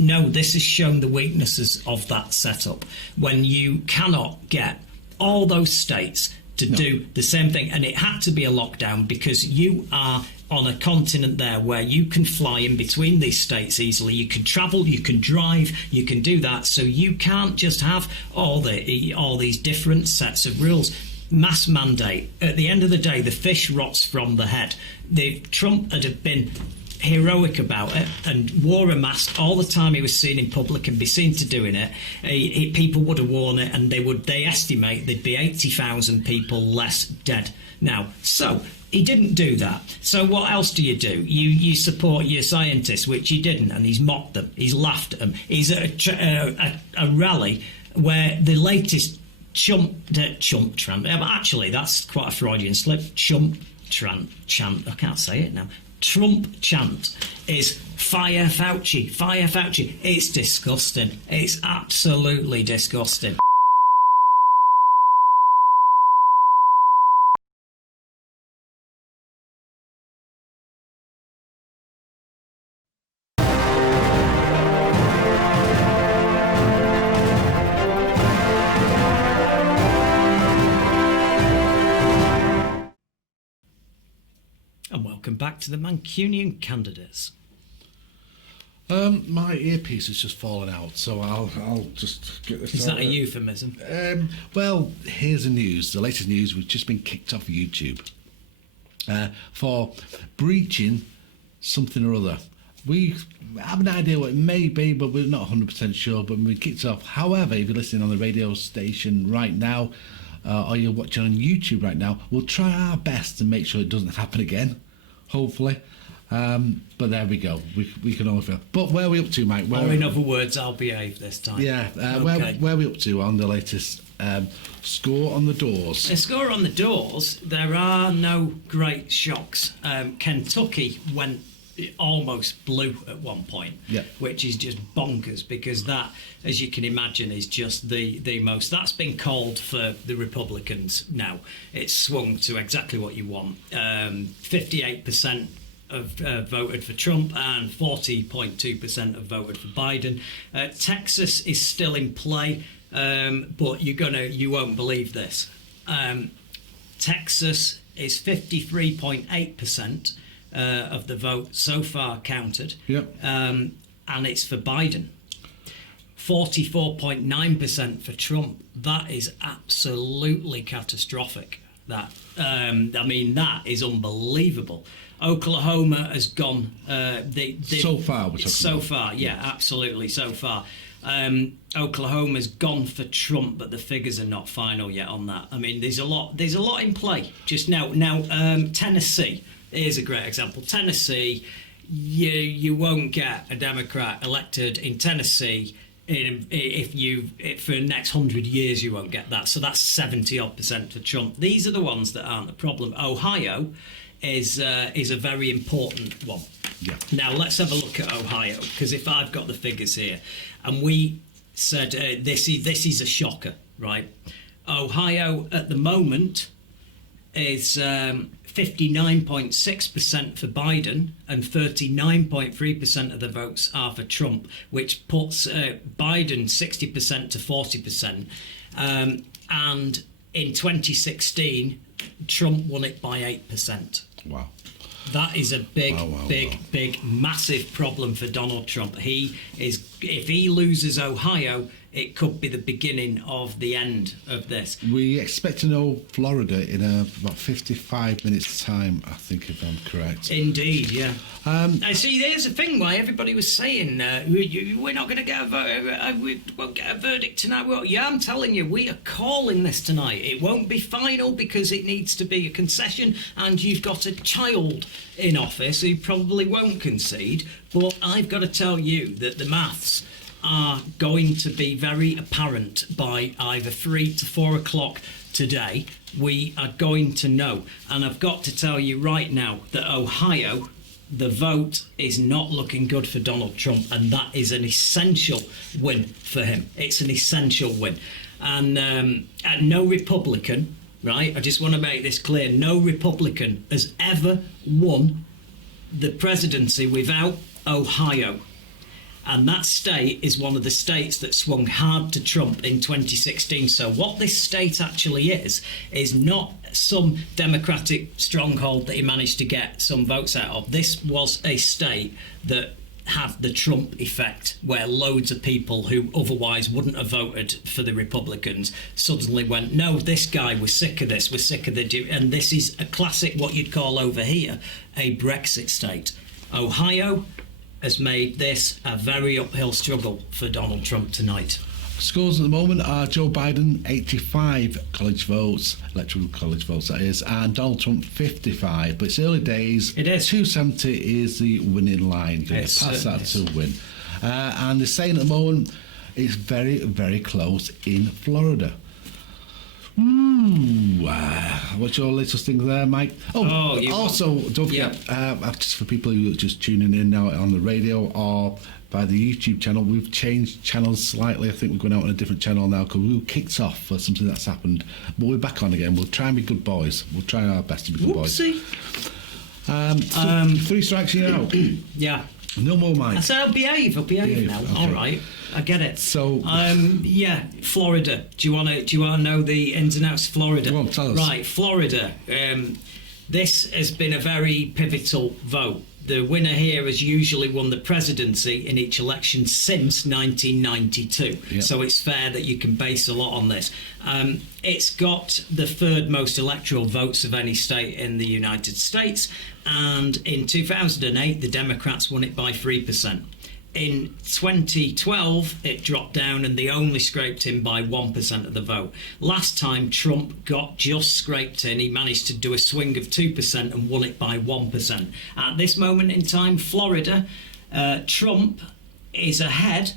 no, this has shown the weaknesses of that setup when you cannot get all those states to do the same thing, and it had to be a lockdown because you are on a continent there where you can fly in between these states easily. You can travel, you can drive, you can do that. So you can't just have all these different sets of rules. Mass mandate. At the end of the day, the fish rots from the head. Trump had been heroic about it and wore a mask all the time he was seen in public and be seen to doing it. People would have worn it, and they estimate there'd be 80,000 people less dead now. So he didn't do that. So what else do? You support your scientists, which he didn't, and he's mocked them, he's laughed at them. He's at a rally where the latest chump chant, actually that's quite a Freudian slip, chant, I can't say it now. Trump chant is fire Fauci, fire Fauci. It's disgusting. It's absolutely disgusting. And welcome back to the Mancunian Candidates. My earpiece has just fallen out, so I'll just get this. Is that a euphemism? Well, here's the news. The latest news: we've just been kicked off YouTube for breaching something or other. We have an idea what it may be, but we're not 100% sure. But we kicked off. However, if you're listening on the radio station right now, or you're watching on YouTube right now, we'll try our best to make sure it doesn't happen again. Hopefully. But there we go. We can only fail. But where are we up to, Mike? Or in other words, I'll behave this time. Yeah. Okay. Where are we up to on the latest score on the doors? The score on the doors, there are no great shocks. Kentucky went almost blue at one point, which is just bonkers, because that, as you can imagine, is just the most. That's been called for the Republicans now. It's swung to exactly what you want. 58% have voted for Trump and 40.2% have voted for Biden. Texas is still in play, but you won't believe this. Texas is 53.8% of the vote so far counted, and it's for Biden. 44.9% for Trump. That is absolutely catastrophic. That that is unbelievable. Oklahoma has gone. So far, we're talking so far, yeah, absolutely, so far. Oklahoma's gone for Trump, but the figures are not final yet on that. I mean, there's a lot in play just now. Tennessee. Here's a great example. Tennessee, you won't get a Democrat elected in Tennessee if for the next 100 years you won't get that. So that's 70-odd% for Trump. These are the ones that aren't the problem. Ohio is a very important one. Yeah. Now let's have a look at Ohio, because if I've got the figures here, and we said this is a shocker, right? Ohio at the moment is 59.6% for Biden and 39.3% of the votes are for Trump, which puts Biden 60% to 40%. And in 2016, Trump won it by 8%. Wow. That is a big, massive problem for Donald Trump. If he loses Ohio, it could be the beginning of the end of this. We expect to know Florida in about 55 minutes' time, I think, if I'm correct. Indeed, yeah. See, there's a thing why everybody was saying we're not going to get we won't get a verdict tonight. Well, yeah, I'm telling you, we are calling this tonight. It won't be final because it needs to be a concession, and you've got a child in office who probably won't concede. But I've got to tell you that the maths are going to be very apparent by either 3 to 4 o'clock today. We are going to know. And I've got to tell you right now that Ohio, the vote is not looking good for Donald Trump, and that is an essential win for him. It's an essential win. And no Republican, right? I just want to make this clear. No Republican has ever won the presidency without Ohio. And that state is one of the states that swung hard to Trump in 2016. So what this state actually is not some Democratic stronghold that he managed to get some votes out of. This was a state that had the Trump effect, where loads of people who otherwise wouldn't have voted for the Republicans suddenly went, no, this guy, we're sick of this, we're sick of the... And this is a classic, what you'd call over here, a Brexit state. Ohio has made this a very uphill struggle for Donald Trump tonight. Scores at the moment are Joe Biden 85 college votes, electoral college votes that is, and Donald Trump 55. But it's early days. It is. 270 is the winning line. Pass that to win. And they're saying at the moment it's very, very close in Florida. What's your latest thing there, Mike? Also, don't forget, just for people who are just tuning in now on the radio or by the YouTube channel, we've changed channels slightly. I think we're going out on a different channel now because we were kicked off for something that's happened. But we're back on again. We'll try and be good boys. We'll try our best to be good boys. 3 strikes, you know. Yeah. No more, Mike. I said I'll behave now. Okay. All right, I get it. So, Florida. Do you want to know the ins and outs of Florida? Go on, tell us. Right, Florida. This has been a very pivotal vote The winner here has usually won the presidency in each election since 1992. Yep. So it's fair that you can base a lot on this. It's got the third most electoral votes of any state in the United States. And in 2008, the Democrats won it by 3%. In 2012, it dropped down and they only scraped in by 1% of the vote. Last time, Trump got just scraped in. He managed to do a swing of 2% and won it by 1%. At this moment in time, Florida, Trump is ahead.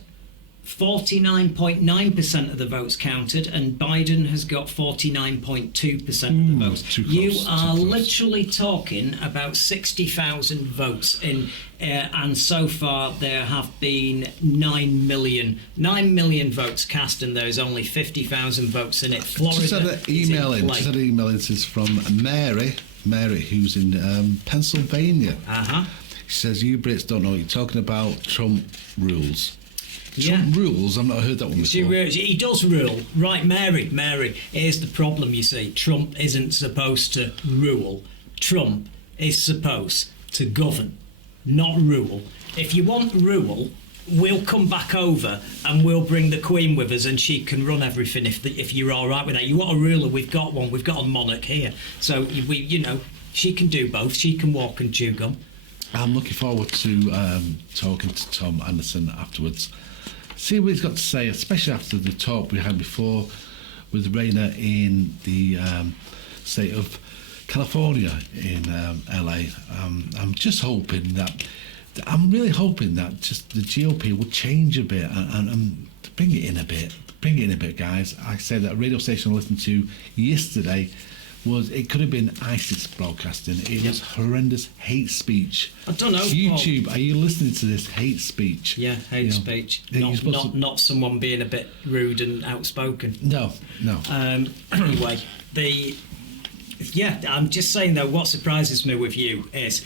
49.9% of the votes counted, and Biden has got 49.2% of the votes. You are literally talking about 60,000 votes in, and so far there have been 9 million votes cast, and there's only 50,000 votes in it. Florida Just had an email in. This is from Mary, who's in Pennsylvania. She says, "You Brits don't know what you're talking about. Trump rules." Trump rules? I've not heard that one before. He does rule. Right, Mary, here's the problem, you see. Trump isn't supposed to rule. Trump is supposed to govern, not rule. If you want rule, we'll come back over and we'll bring the Queen with us and she can run everything if you're all right with that. You want a ruler? We've got one. We've got a monarch here. So, she can do both. She can walk and chew gum. I'm looking forward to talking to Tom Anderson afterwards. See what he's got to say, especially after the talk we had before with Rainer in the state of California in LA. I'm just hoping I'm really hoping that just the GOP will change a bit and bring it in a bit, guys. I said that a radio station I listened to yesterday it could have been ISIS broadcasting. It was horrendous hate speech. I don't know. YouTube, are you listening to this hate speech? Yeah, hate speech. Not someone being a bit rude and outspoken. No. Anyway, I'm just saying though, what surprises me with you is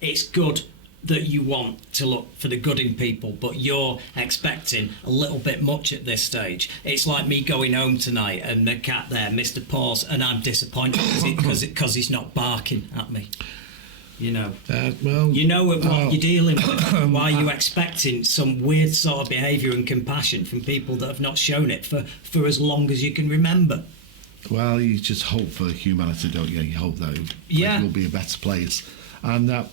it's good that you want to look for the good in people, but you're expecting a little bit much at this stage. It's like me going home tonight and the cat there, Mr. Paws, and I'm disappointed because he's not barking at me. You know what you're dealing with. Why are you expecting some weird sort of behaviour and compassion from people that have not shown it for as long as you can remember? Well, you just hope for humanity, don't you? You hope that it will be a better place, and that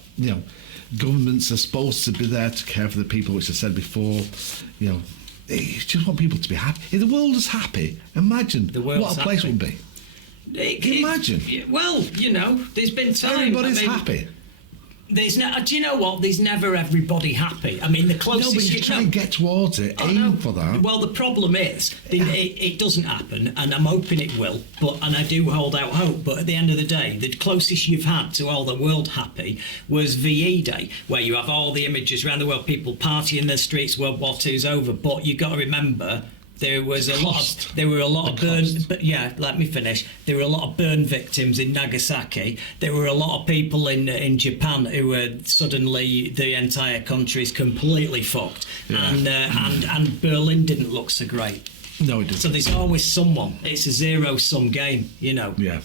governments are supposed to be there to care for the people, which I said before. You just want people to be happy. If the world is happy, imagine what a place would be. Imagine. There's been times everybody's happy. Do you know what? There's never everybody happy. I mean, the closest but you try and get towards it, aim for that. Well, the problem is it doesn't happen, and I'm hoping it will. And I do hold out hope. But at the end of the day, the closest you've had to all the world happy was VE Day, where you have all the images around the world, people partying in the streets. World War II's over, but you got to remember. There were a lot of burn. But let me finish. There were a lot of burn victims in Nagasaki. There were a lot of people in Japan who were suddenly the entire country's completely fucked, and Berlin didn't look so great. No, it didn't. So there's always someone. It's a zero-sum game, Yeah.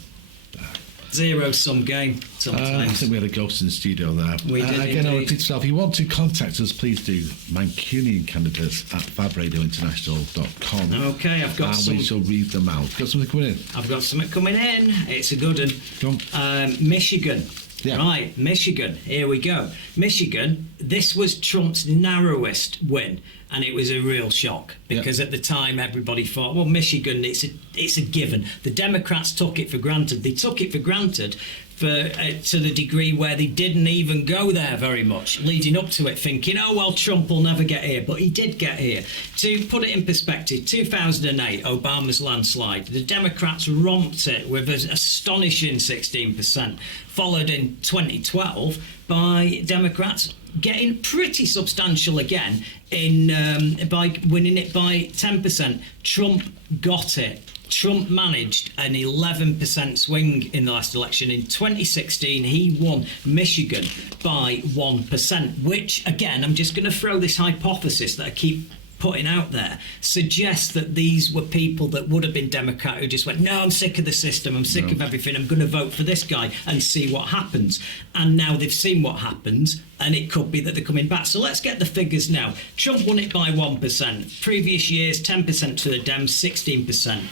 Zero-sum game sometimes. I think we had a ghost in the studio there. We did again, I'll indeed. repeat yourself. If you want to contact us, please do. Mancunian Candidates at fabradiointernational.com. Okay, I've got some. We shall read them out. Got something coming in? I've got something coming in. It's a good one. Come on. Michigan. Yeah. Right, Michigan. Here we go. Michigan, this was Trump's narrowest win, and it was a real shock because at the time everybody thought, well, Michigan, it's a given. The Democrats took it for granted. They took it for granted to the degree where they didn't even go there very much, leading up to it, thinking, oh, well, Trump will never get here. But he did get here. To put it in perspective, 2008, Obama's landslide, the Democrats romped it with an astonishing 16%, followed in 2012 by Democrats getting pretty substantial again by winning it by 10%. Trump got it. Trump managed an 11% swing in the last election. In 2016, he won Michigan by 1%, which, again, I'm just going to throw this hypothesis that I keep putting out there suggests that these were people that would have been Democrat who just went, no, I'm sick of the system, I'm sick of everything, I'm going to vote for this guy and see what happens. And now they've seen what happens, and it could be that they're coming back. So let's get the figures now. Trump won it by 1%. Previous years, 10% to the Dems, 16%.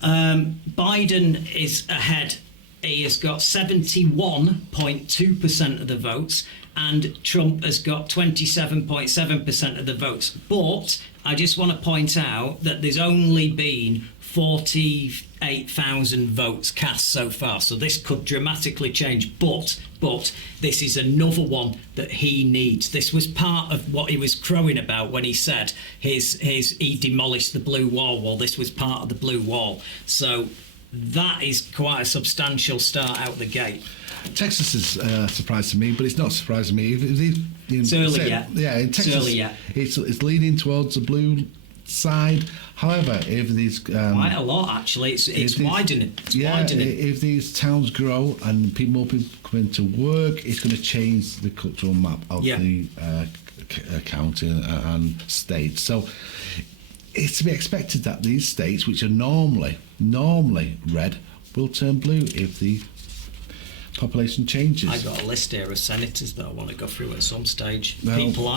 Biden is ahead. He has got 71.2% of the votes, and Trump has got 27.7% of the votes. But I just want to point out that there's only been 48,000 votes cast so far, so this could dramatically change. But this is another one that he needs. This was part of what he was crowing about when he said he demolished the blue wall. Well, this was part of the blue wall. So that is quite a substantial start out the gate. Texas is a surprise to me, but it's not surprising me. It's early yet. Yeah, in Texas, it's leaning towards the blue side. However, if these quite a lot actually, it's widening. Widening. If these towns grow and more people come into work, it's going to change the cultural map of the county and state. So it's to be expected that these states, which are normally red, will turn blue if the population changes. I got a list here of senators that I want to go through at some stage. People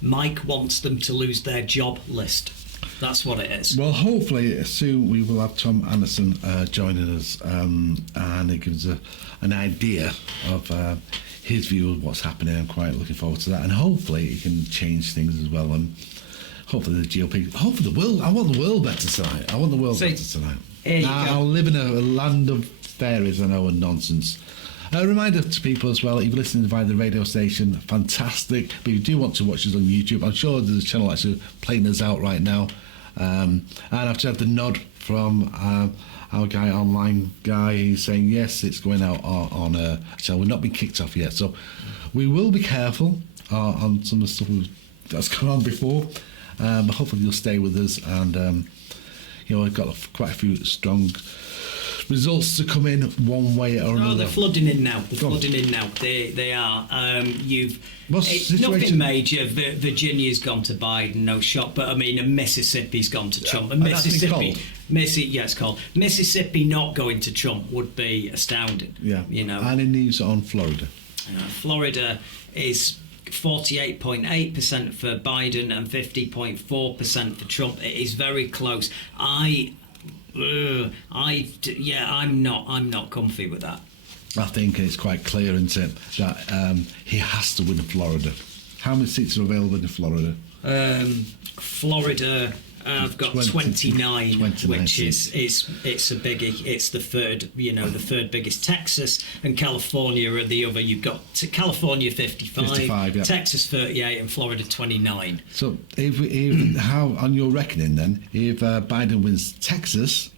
Mike wants them to lose their job list. That's what it is. Well, hopefully soon we will have Tom Anderson joining us, and it gives an idea of his view of what's happening. I'm quite looking forward to that, and hopefully he can change things as well. And hopefully the GOP, hopefully the world. I want the world better tonight. Better tonight. I'll live in a land of fairies, I know, and nonsense. A reminder to people as well, if you're listening via the radio station, fantastic. But if you do want to watch us on YouTube, I'm sure there's a channel actually playing us out right now. And I have to have the nod from our online guy. He's saying, yes, it's going out on so we've not been kicked off yet. So we will be careful on some of the stuff that's gone on before. But hopefully you'll stay with us. And, we've got quite a few strong results to come in one way or another. Oh, they're flooding in now. They are. It's nothing major. Virginia's gone to Biden, no shot. But I mean, and Mississippi's gone to Trump. And it's called Mississippi not going to Trump would be astounding. Yeah, And in news on Florida. Florida is 48.8% for Biden and 50.4% for Trump. It is very close. I'm not comfy with that. I think it's quite clear, isn't it, that he has to win in Florida. How many seats are available in Florida? Florida, I've got 29 which is it's a biggie. It's the third biggest. Texas and California are the other. You've got California 55, Texas 38, and Florida 29. So if how on your reckoning then, if Biden wins Texas,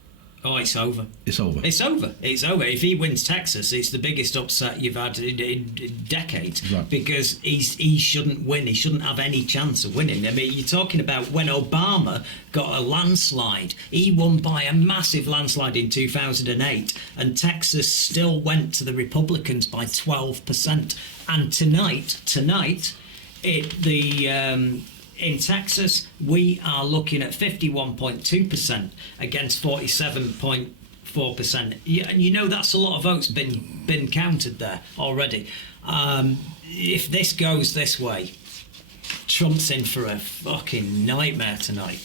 oh, it's over. It's over. If he wins Texas, it's the biggest upset you've had in decades. Right. Because he shouldn't win. He shouldn't have any chance of winning. I mean, you're talking about when Obama got a landslide. He won by a massive landslide in 2008, and Texas still went to the Republicans by 12%. And tonight, in Texas, we are looking at 51.2% against 47.4%. And that's a lot of votes been counted there already. If this goes this way, Trump's in for a fucking nightmare tonight.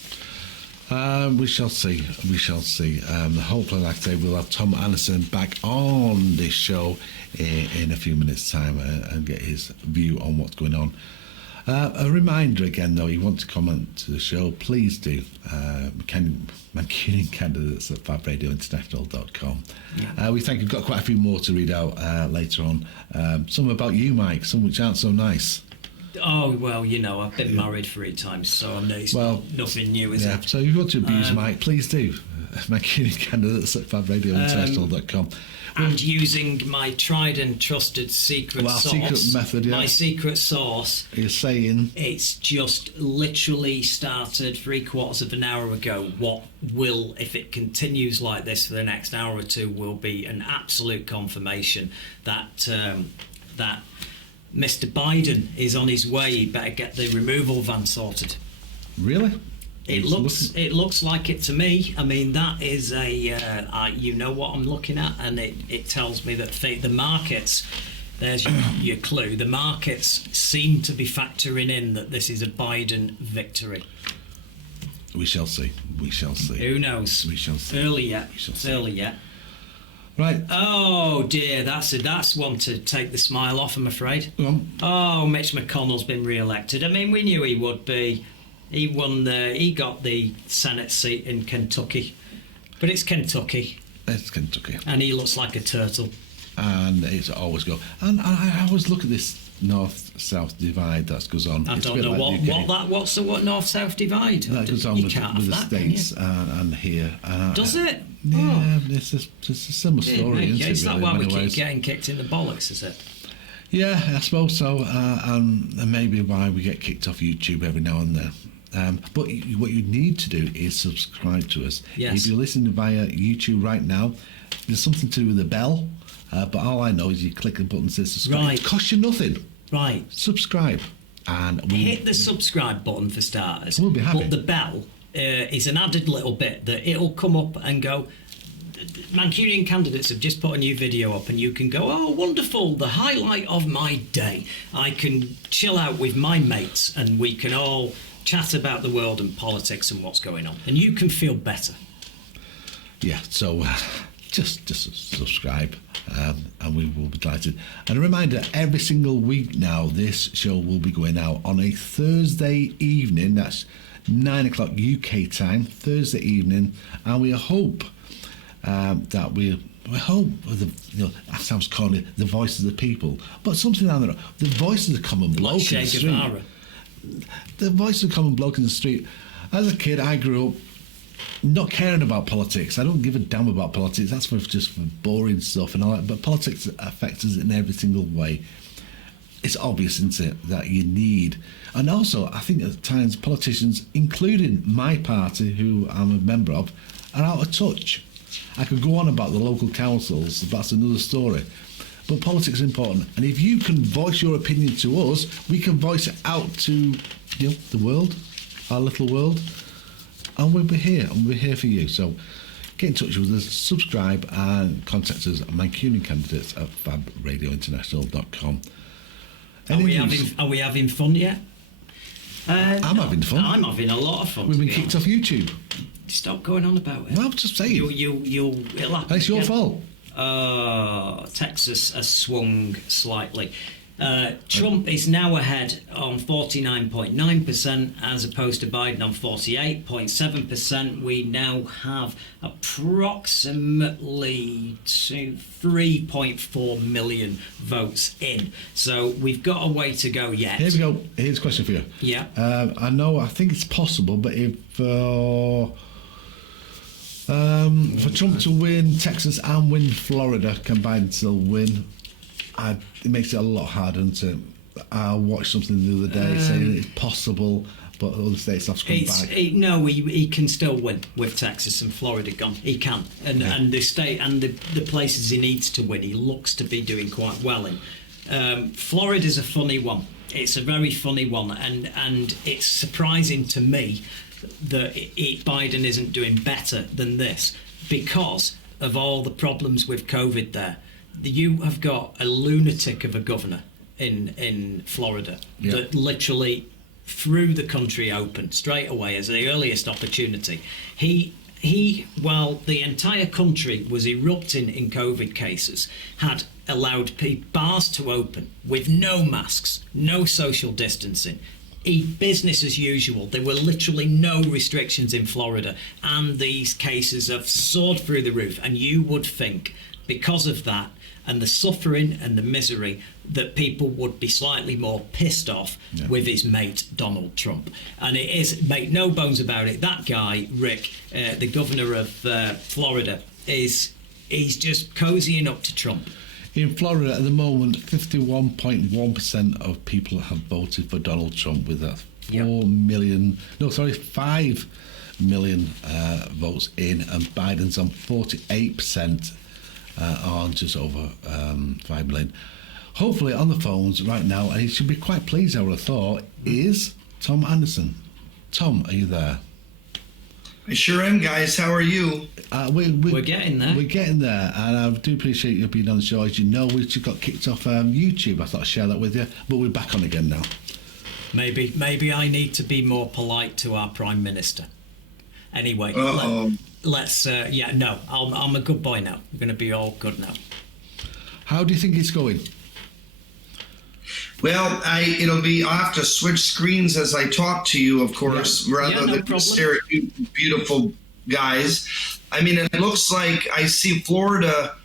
We shall see. Hopefully, like I say, we'll have Tom Anderson back on this show in a few minutes' time and get his view on what's going on. A reminder again, though, if you want to comment to the show, please do. Mancunian Candidates at fabradiointernational.com. We think we've got quite a few more to read out later on. Some about you, Mike, some which aren't so nice. Oh, well, I've been married 3 times, so it's nothing new, is it? So if you want to abuse Mike, please do. Mancunian Candidates at fabradiointernational.com. And using my tried and trusted secret sauce. Secret method, yeah. My secret sauce. You're saying? It's just literally started 3/4 of an hour ago. What will, if it continues like this for the next hour or two, will be an absolute confirmation that Mr. Biden is on his way. He better get the removal van sorted. Really? It looks like it to me. I mean, that is you know what I'm looking at, and it tells me that the markets, there's your clue, the markets seem to be factoring in that this is a Biden victory. We shall see. We shall see. Who knows? We shall see. Early yet. We shall see. Early yet. Right. Oh dear, that's one to take the smile off, I'm afraid. Oh, Mitch McConnell's been re-elected. I mean, we knew he would be. He won he got the Senate seat in Kentucky, but it's Kentucky. It's Kentucky, and he looks like a turtle. And it's always go. And I always look at this north-south divide that goes on. I don't know what's the north-south divide. That goes on with the States and here. Does it? Yeah, it's a similar story. Isn't Is it, that really, why we ways? keep getting kicked in the bollocks? Is it? Yeah, I suppose so, and maybe why we get kicked off YouTube every now and then. But what you need to do is subscribe to us. Yes. If you're listening via YouTube right now, there's something to do with the bell. But all I know is you click the button that says subscribe. Right. It costs you nothing. Right. Subscribe. And hit the subscribe button for starters. We'll be happy. But the bell is an added little bit that it'll come up and go, Mancunian Candidates have just put a new video up, and you can go, oh, wonderful, the highlight of my day. I can chill out with my mates and we can all chat about the world and politics and what's going on. And you can feel better. Yeah, so just subscribe, and we will be delighted. And a reminder, every single week now, this show will be going out on a Thursday evening. That's 9 o'clock UK time, Thursday evening. And we hope that we hope, that sounds corny, the voice of the people, but something down there, the voice of the common bloke in the street. The voice of the common bloke in the street. As a kid, I grew up not caring about politics. I don't give a damn about politics. That's just for boring stuff and all that. But politics affects us in every single way. It's obvious, isn't it, that you need. And also, I think at times politicians, including my party, who I'm a member of, are out of touch. I could go on about the local councils, that's another story. But politics is important. And if you can voice your opinion to us, we can voice it out to the world, our little world. And we'll be here, and we're here for you. So get in touch with us, subscribe, and contact us at Mancunian Candidates at fabradiointernational.com. Are we having fun yet? I'm having fun. I'm having a lot of fun. We've been kicked off YouTube. Stop going on about it. Well, I'm just saying. It'll happen. It's your fault. Texas has swung slightly. Trump is now ahead on 49.9% as opposed to Biden on 48.7%. We now have approximately 3.4 million votes in. So we've got a way to go yet. Here we go. Here's a question for you. Yeah. I think it's possible, but if for Trump to win Texas and win Florida, can Biden still win? It makes it a lot harder, doesn't it? I watched something the other day saying it's possible, but other states have to come back. He can still win with Texas and Florida gone. He can, and the state and the places he needs to win, he looks to be doing quite well in. Florida's a funny one. It's a very funny one, and it's surprising to me that Biden isn't doing better than this because of all the problems with COVID there. You have got a lunatic of a governor in Florida that literally threw the country open straight away as the earliest opportunity. He, while the entire country was erupting in COVID cases, had allowed bars to open with no masks, no social distancing. Business as usual. There were literally no restrictions in Florida, and these cases have soared through the roof. And you would think, because of that and the suffering and the misery, that people would be slightly more pissed off with his mate Donald Trump. And it is, make no bones about it, that guy Rick, the governor of Florida, he's just cozying up to Trump. In Florida at the moment, 51.1% of people have voted for Donald Trump, with that 5 million votes in, and Biden's on 48%, on just over 5 million. Hopefully on the phones right now, and he should be quite pleased, I would have thought, is Tom Anderson. Tom, are you there? I sure am, guys. How are you? We're getting there. We're getting there, and I do appreciate you being on the show. As you know, we just got kicked off YouTube. I thought I'd share that with you, but we're back on again now. Maybe I need to be more polite to our Prime Minister. Anyway, let's. I'm a good boy now. We're going to be all good now. How do you think it's going? Well, I'll have to switch screens as I talk to you, of course, rather than stare at you beautiful guys. I mean, it looks like I see Florida,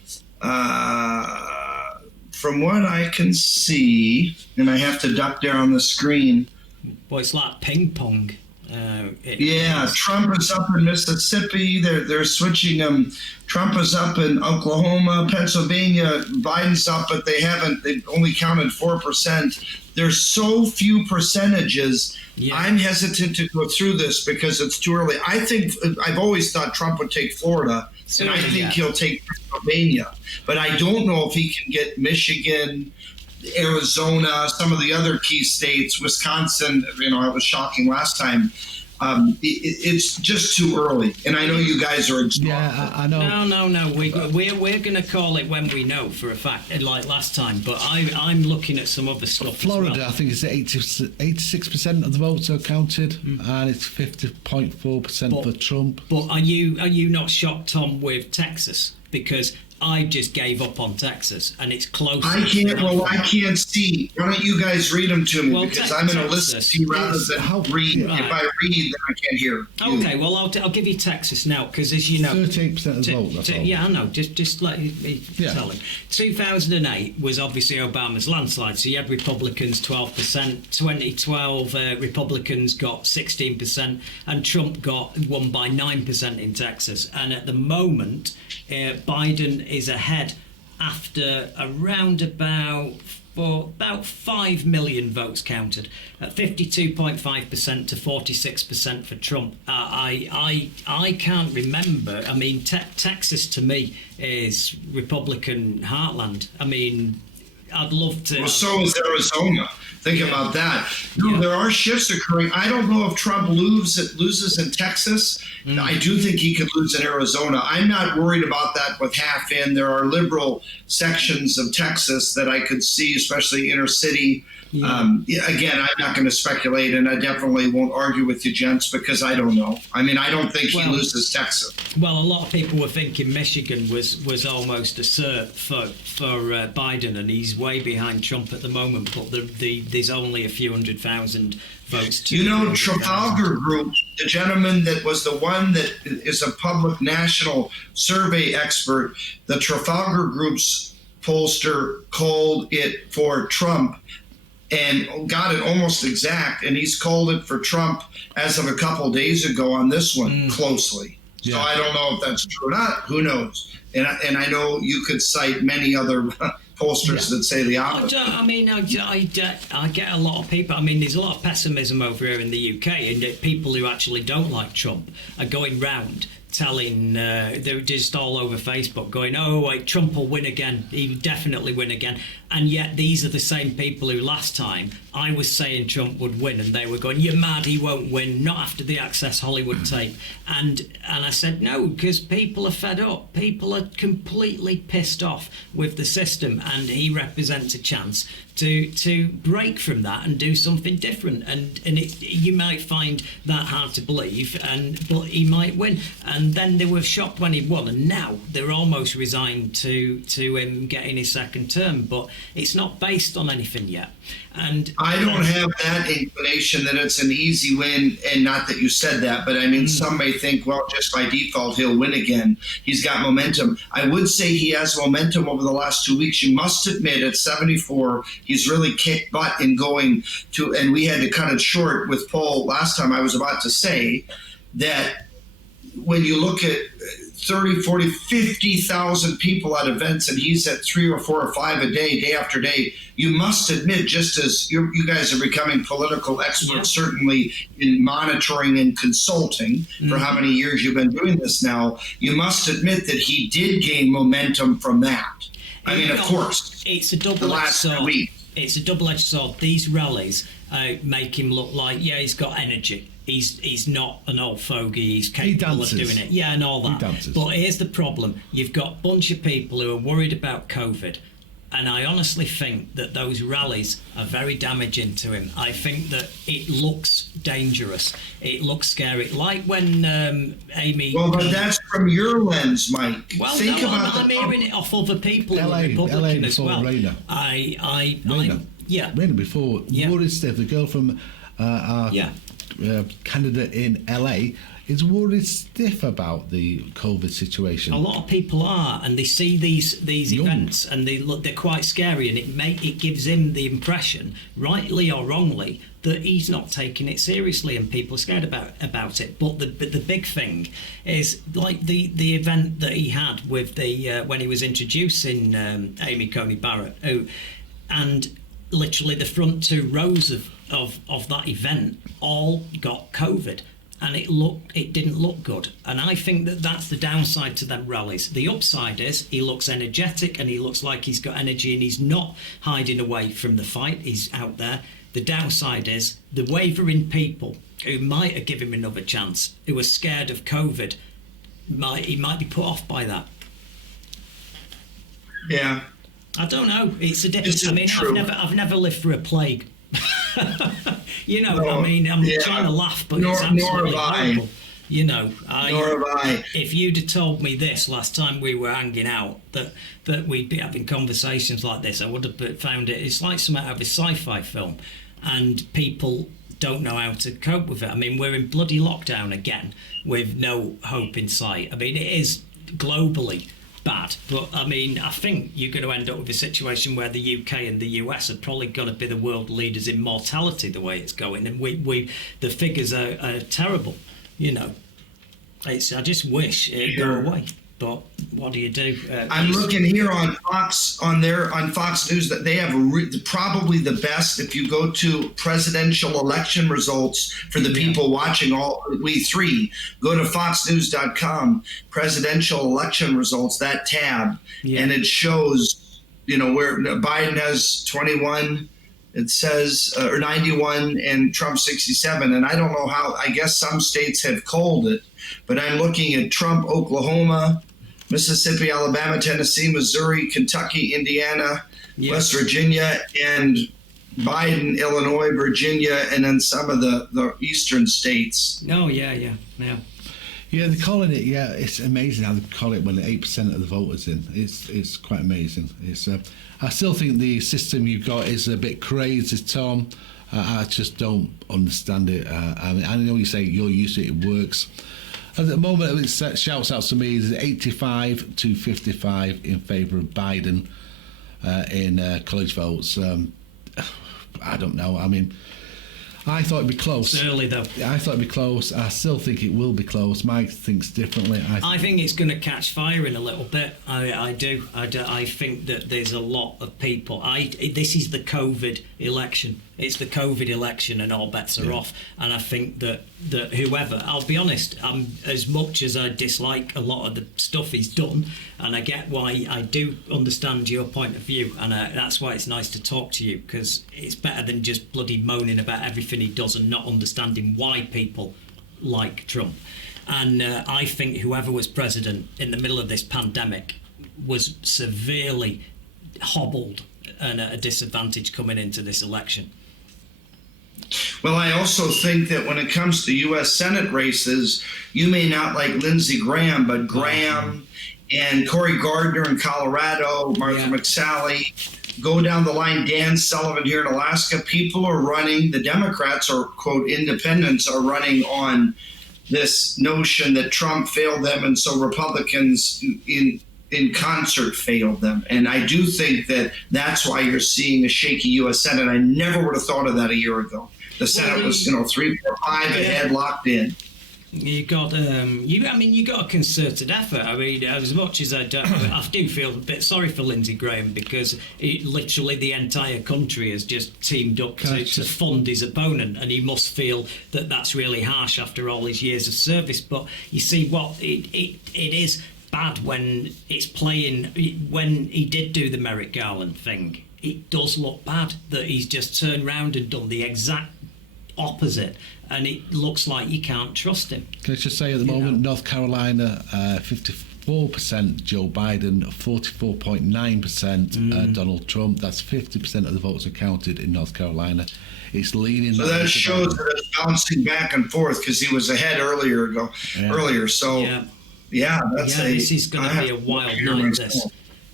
from what I can see, and I have to duck down the screen. Well, it's like ping pong. Trump is up in Mississippi. They're switching him. Trump is up in Oklahoma, Pennsylvania. Biden's up, but they've only counted 4%. There's so few percentages. Yeah. I'm hesitant to go through this because it's too early. I've always thought Trump would take Florida, and I think he'll take Pennsylvania. But I don't know if he can get Michigan, Arizona, some of the other key states, Wisconsin. It was shocking last time. It's just too early, and I know you guys are exhausted. Yeah, I know. No. We're going to call it when we know for a fact, like last time. But I'm looking at some other stuff. Florida, as well. I think it's 86% of the votes are counted, and it's 50.4% for Trump. But are you not shocked, Tom, with Texas? Because I just gave up on Texas, and it's close. I can't see. Why don't you guys read them to me? Because I'm going to listen to you rather than read. Right. If I read, then I can't hear. Okay, well, I'll give you Texas now, because as you know, 38% of the vote. That's all. Yeah, I know. Just let me tell him. 2008 was obviously Obama's landslide. So you had Republicans 12%. 2012, Republicans got 16%, and Trump won by 9% in Texas. And at the moment, Biden is ahead after around about 5 million votes counted, at 52.5% to 46% for Trump. I can't remember. I mean, Texas to me is Republican heartland. I mean, I'd love to. Well, so is Arizona. Think about that. There are shifts occurring. I don't know if Trump loses in Texas. I do think he could lose in Arizona. I'm not worried about that with half in. There are liberal sections of Texas that I could see, especially inner city. Again, I'm not going to speculate, and I definitely won't argue with you, gents, because I don't know. I mean, I don't think he loses Texas. Well, a lot of people were thinking Michigan was almost a cert for Biden, and he's way behind Trump at the moment. But there's only a few 100,000 votes. Trafalgar Group, the gentleman that was the one that is a public national survey expert, the Trafalgar Group's pollster called it for Trump and got it almost exact, and he's called it for Trump as of a couple days ago on this one closely. Yeah. So I don't know if that's true or not. Who knows? And I know you could cite many other pollsters that say the opposite. I get a lot of people. I mean, there's a lot of pessimism over here in the UK, and people who actually don't like Trump are going round telling, they're just all over Facebook going, Trump will win again. He will definitely win again. And yet these are the same people who last time I was saying Trump would win, and they were going, you're mad, he won't win, not after the Access Hollywood tape. And I said, no, because people are fed up. People are completely pissed off with the system, and he represents a chance to break from that and do something different. And you might find that hard to believe, but he might win. And then they were shocked when he won, and now they're almost resigned to him getting his second term. But it's not based on anything yet. And I don't have that inclination that it's an easy win, and not that you said that, but I mean, some may think, well, just by default, he'll win again. He's got momentum. I would say he has momentum over the last 2 weeks. You must admit, at 74, he's really kicked butt in going to, and we had to cut it short with Paul last time. I was about to say that when you look at 30, 40, 50,000 people at events, and he's at 3 or 4 or 5 a day, day after day, you must admit, just as you guys are becoming political experts, certainly in monitoring and consulting for how many years you've been doing this now, you must admit that he did gain momentum from that. I mean, of course, it's a double-edged sword. it's a double-edged sword. These rallies make him look like, yeah, he's got energy. He's not an old fogey. He's capable of doing it. Yeah, and all that. But here's the problem. You've got a bunch of people who are worried about COVID. And I honestly think that those rallies are very damaging to him. I think that it looks dangerous. It looks scary. Like when Amy... Well, but that's from your lens, Mike. Well, Think no, about I'm hearing it off other people who are LA Republican as well. Raina. Raina before. Yeah. Worried stiff, the girl from our candidate in LA, is worried stiff about the COVID situation. A lot of people are, and they see these events, and they're quite scary, and it gives him the impression, rightly or wrongly, that he's not taking it seriously, and people are scared about it. But the big thing is, like the event that he had with the when he was introducing Amy Coney Barrett, and literally the front 2 rows of that event all got COVID. And it didn't look good. And I think that that's the downside to them rallies. The upside is he looks energetic and he looks like he's got energy and he's not hiding away from the fight. He's out there. The downside is the wavering people who might have given him another chance, who are scared of COVID, he might be put off by that. Yeah. I don't know. It's a difference. I mean, I've never lived through a plague. You know, no, I mean, I'm trying to laugh, but it's absolutely horrible. You know, if you'd have told me this last time we were hanging out, that we'd be having conversations like this, I would have found it's like something out of a sci-fi film, and people don't know how to cope with it. I mean, we're in bloody lockdown again with no hope in sight. I mean, it is globally bad, but I mean, I think you're going to end up with a situation where the UK and the US are probably going to be the world leaders in mortality the way it's going, and the figures are terrible. You know, I just wish it'd go away, but what do you do? I'm looking here on Fox News that they have probably the best. If you go to presidential election results for the people watching, we three, go to foxnews.com, presidential election results, that tab, and it shows, you know, where Biden has 21. It says, or 91, and Trump 67. And I don't know how, I guess some states have called it, but I'm looking at Trump, Oklahoma, Mississippi, Alabama, Tennessee, Missouri, Kentucky, Indiana, West Virginia, and Biden, Illinois, Virginia, and then some of the eastern states. Oh, yeah. Yeah, they're calling it. Yeah, it's amazing how they call it when 8% of the voters in. It's quite amazing. I still think the system you've got is a bit crazy, Tom. I just don't understand it. I mean, I know you say you're used to it. It works. At the moment, it shouts out to me, there's 85 to 55 in favour of Biden in college votes. I don't know. I mean, I thought it'd be close. It's early, though. I thought it'd be close. I still think it will be close. Mike thinks differently. I think it's going to catch fire in a little bit. I do. I think that there's a lot of people. This is the COVID election. It's the COVID election, and all bets are off. And I think that whoever, I'll be honest, as much as I dislike a lot of the stuff he's done, and I get why, I do understand your point of view, and that's why it's nice to talk to you, because it's better than just bloody moaning about everything he does and not understanding why people like Trump. And I think whoever was president in the middle of this pandemic was severely hobbled and at a disadvantage coming into this election. Well, I also think that when it comes to U.S. Senate races, you may not like Lindsey Graham, but Graham and Cory Gardner in Colorado, Martha McSally, go down the line, Dan Sullivan here in Alaska, people are running, the Democrats or, quote, independents are running on this notion that Trump failed them, and so Republicans in concert failed them. And I do think that that's why you're seeing a shaky U.S. Senate. I never would have thought of that a year ago. The Senate was, 3, 4, 5 ahead, locked in. You got you got a concerted effort. I mean, as much as I do feel a bit sorry for Lindsey Graham, because literally the entire country has just teamed up to fund his opponent, and he must feel that that's really harsh after all his years of service. But you see, what it is bad when it's playing. When he did do the Merrick Garland thing, it does look bad that he's just turned round and done the exact opposite, and it looks like you can't trust him. Can I just say at the moment, North Carolina, 54% Joe Biden, 44.9% Donald Trump. That's 50% of the votes are counted in North Carolina. It's leaning. So that shows that it's bouncing back and forth because he was ahead earlier. So this is going to be a wild night. This.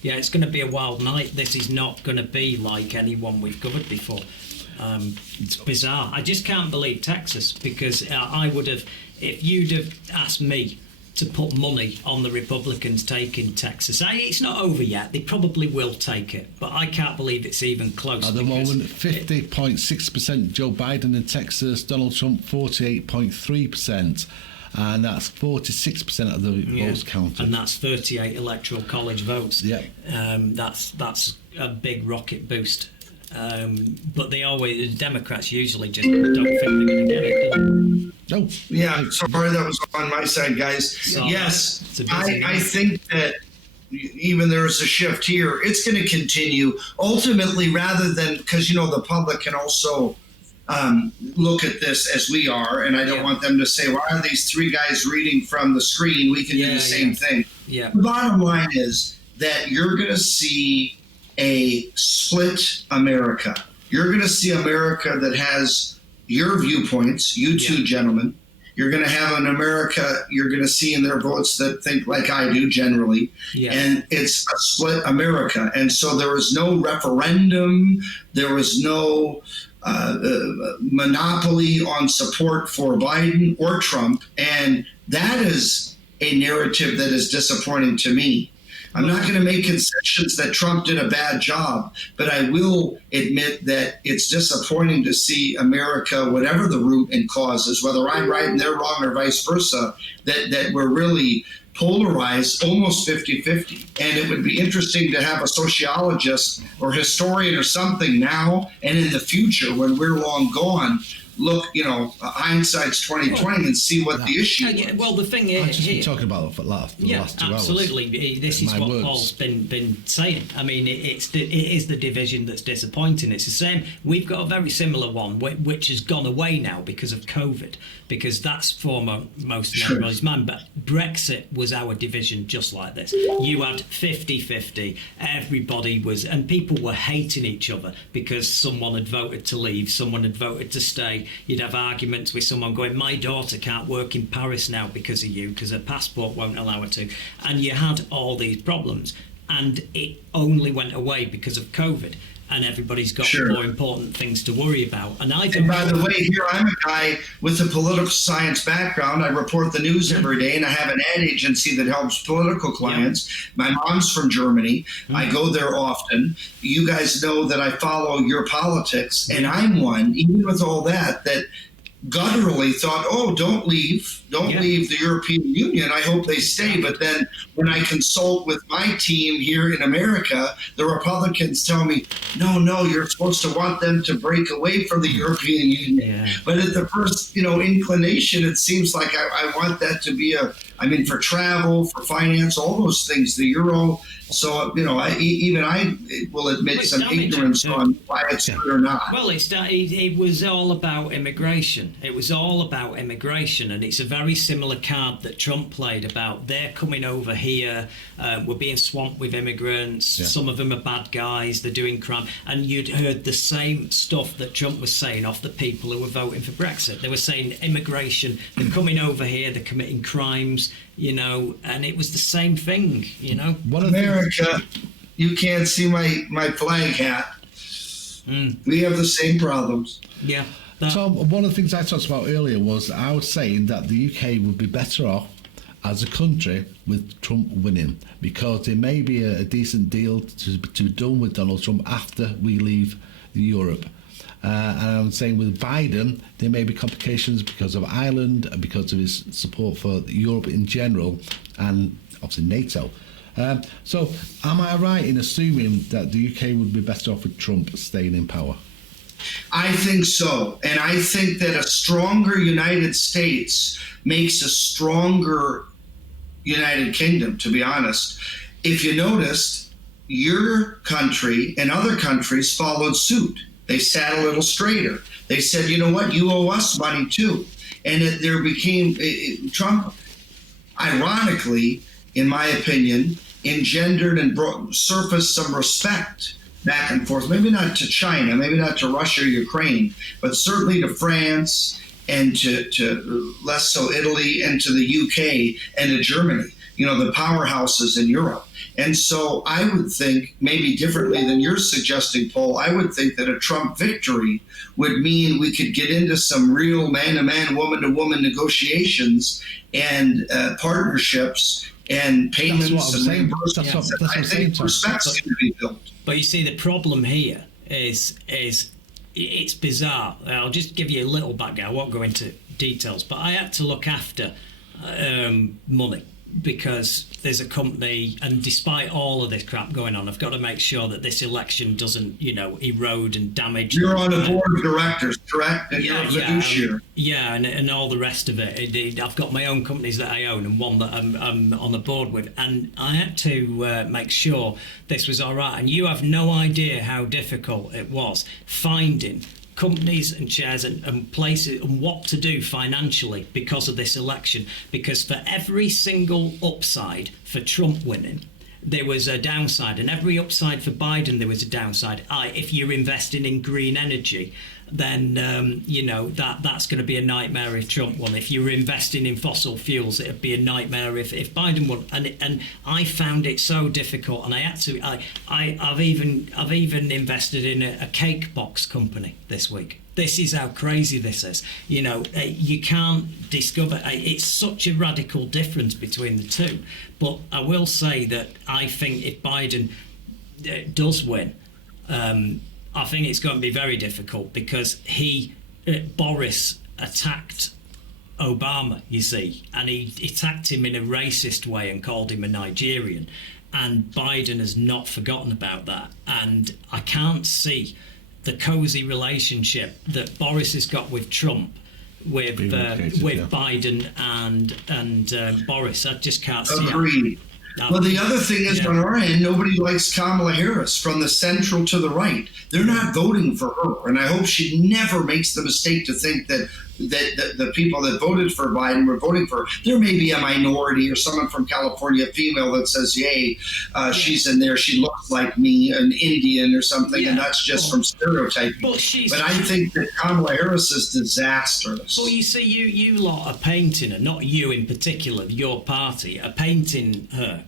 Yeah, it's going to be a wild night. This is not going to be like anyone we've covered before. It's bizarre. I just can't believe Texas, because I would have, if you'd have asked me to put money on the Republicans taking Texas. It's not over yet. They probably will take it, but I can't believe it's even close. At the moment, 50.6% Joe Biden in Texas, Donald Trump 48.3%. And that's 46% of the votes counted. And that's 38 electoral college votes. Yeah. That's a big rocket boost. But the Democrats usually just don't think they're going to get it, do they? Oh. Yeah, sorry, that was on my side, guys. So yes, I think that even there's a shift here. It's going to continue. Ultimately, rather than, because, the public can also look at this as we are, and I don't want them to say, why are these three guys reading from the screen? We can do the same thing. Yeah. The bottom line is that you're going to see a split America. You're going to see America that has your viewpoints, you two gentlemen. You're going to have an America you're going to see in their votes that think like I do generally. Yeah. And it's a split America. And so there was no referendum. There was no monopoly on support for Biden or Trump. And that is a narrative that is disappointing to me. I'm not going to make concessions that Trump did a bad job, but I will admit that it's disappointing to see America, whatever the root and cause is, whether I'm right and they're wrong or vice versa, that we're really polarized almost 50-50. And it would be interesting to have a sociologist or historian or something now and in the future when we're long gone, look, hindsight's 2020 and see what the issue is. Well, the thing is, I've just been talking about it for the last 2 hours. Absolutely. This is what Paul's been saying. I mean, it is the division that's disappointing. It's the same. We've got a very similar one, which has gone away now because of COVID, because that's foremost in everybody's mind. But Brexit was our division just like this. You had 50-50. Everybody was, and people were hating each other because someone had voted to leave, someone had voted to stay. You'd have arguments with someone going, my daughter can't work in Paris now because of you, because her passport won't allow her to. And you had all these problems. And it only went away because of COVID. And everybody's got more important things to worry about. And by the way, here I'm a guy with a political science background. I report the news every day, and I have an ad agency that helps political clients. Yeah. My mom's from Germany. I go there often. You guys know that I follow your politics, and I'm one, even with all that gutturally thought, don't leave the European Union. I hope they stay. But then when I consult with my team here in America, the Republicans tell me, no, you're supposed to want them to break away from the European Union. Yeah. But at the first, inclination, it seems like I want that to be for travel, for finance, all those things, the euro. So, I will admit some ignorance on why it's good or not. Well, it was all about immigration. It was all about immigration. And it's a very similar card that Trump played about they're coming over here. We're being swamped with immigrants. Yeah. Some of them are bad guys. They're doing crime. And you'd heard the same stuff that Trump was saying off the people who were voting for Brexit. They were saying immigration, they're coming over here, they're committing crimes. And it was the same thing, America, you can't see my flag hat. We have the same problems. Yeah. So one of the things I talked about earlier was I was saying that the UK would be better off as a country with Trump winning, because there may be a decent deal to be done with Donald Trump after we leave Europe. And I'm saying with Biden, there may be complications because of Ireland and because of his support for Europe in general, and obviously NATO. So am I right in assuming that the UK would be better off with Trump staying in power? I think so. And I think that a stronger United States makes a stronger United Kingdom, to be honest. If you noticed, your country and other countries followed suit. They sat a little straighter. They said, you know what, you owe us money too. And Trump, ironically, in my opinion, engendered and surfaced some respect back and forth, maybe not to China, maybe not to Russia or Ukraine, but certainly to France and to less so Italy and to the UK and to Germany, the powerhouses in Europe. And so I would think, maybe differently than you're suggesting, Paul, I would think that a Trump victory would mean we could get into some real man-to-man, woman-to-woman negotiations and partnerships and payments and reimbursements. I think respect's going to be built. But you see, the problem here is it's bizarre. I'll just give you a little background. I won't go into details, but I had to look after money because there's a company, and despite all of this crap going on, I've got to make sure that this election doesn't, erode and damage. You're on the board of directors, correct? And you're a fiduciary. Yeah, and all the rest of it. I've got my own companies that I own and one that I'm on the board with, and I had to make sure this was all right. And you have no idea how difficult it was finding companies and shares and places and what to do financially because of this election. Because for every single upside for Trump winning, there was a downside, and every upside for Biden, there was a downside. If you're investing in green energy, then that's going to be a nightmare if Trump won. If you were investing in fossil fuels, it'd be a nightmare if Biden won. And I found it so difficult, and I had to. I've even invested in a cake box company this week. This is how crazy this is. You can't discover. It's such a radical difference between the two. But I will say that I think if Biden does win, I think it's going to be very difficult because Boris attacked Obama, you see, and he attacked him in a racist way and called him a Nigerian. And Biden has not forgotten about that. And I can't see the cozy relationship that Boris has got with Trump with Biden and Boris. I just can't see it. Agreed. Well, the other thing is, on our end, nobody likes Kamala Harris from the central to the right. They're not voting for her, and I hope she never makes the mistake to think that the people that voted for Biden were voting for her. There may be a minority or someone from California, a female, that says, yay, she's in there, she looks like me, an Indian or something, and that's just from stereotyping. But I think that Kamala Harris is disastrous. Well, you see, you lot are painting her, not you in particular, your party, are painting her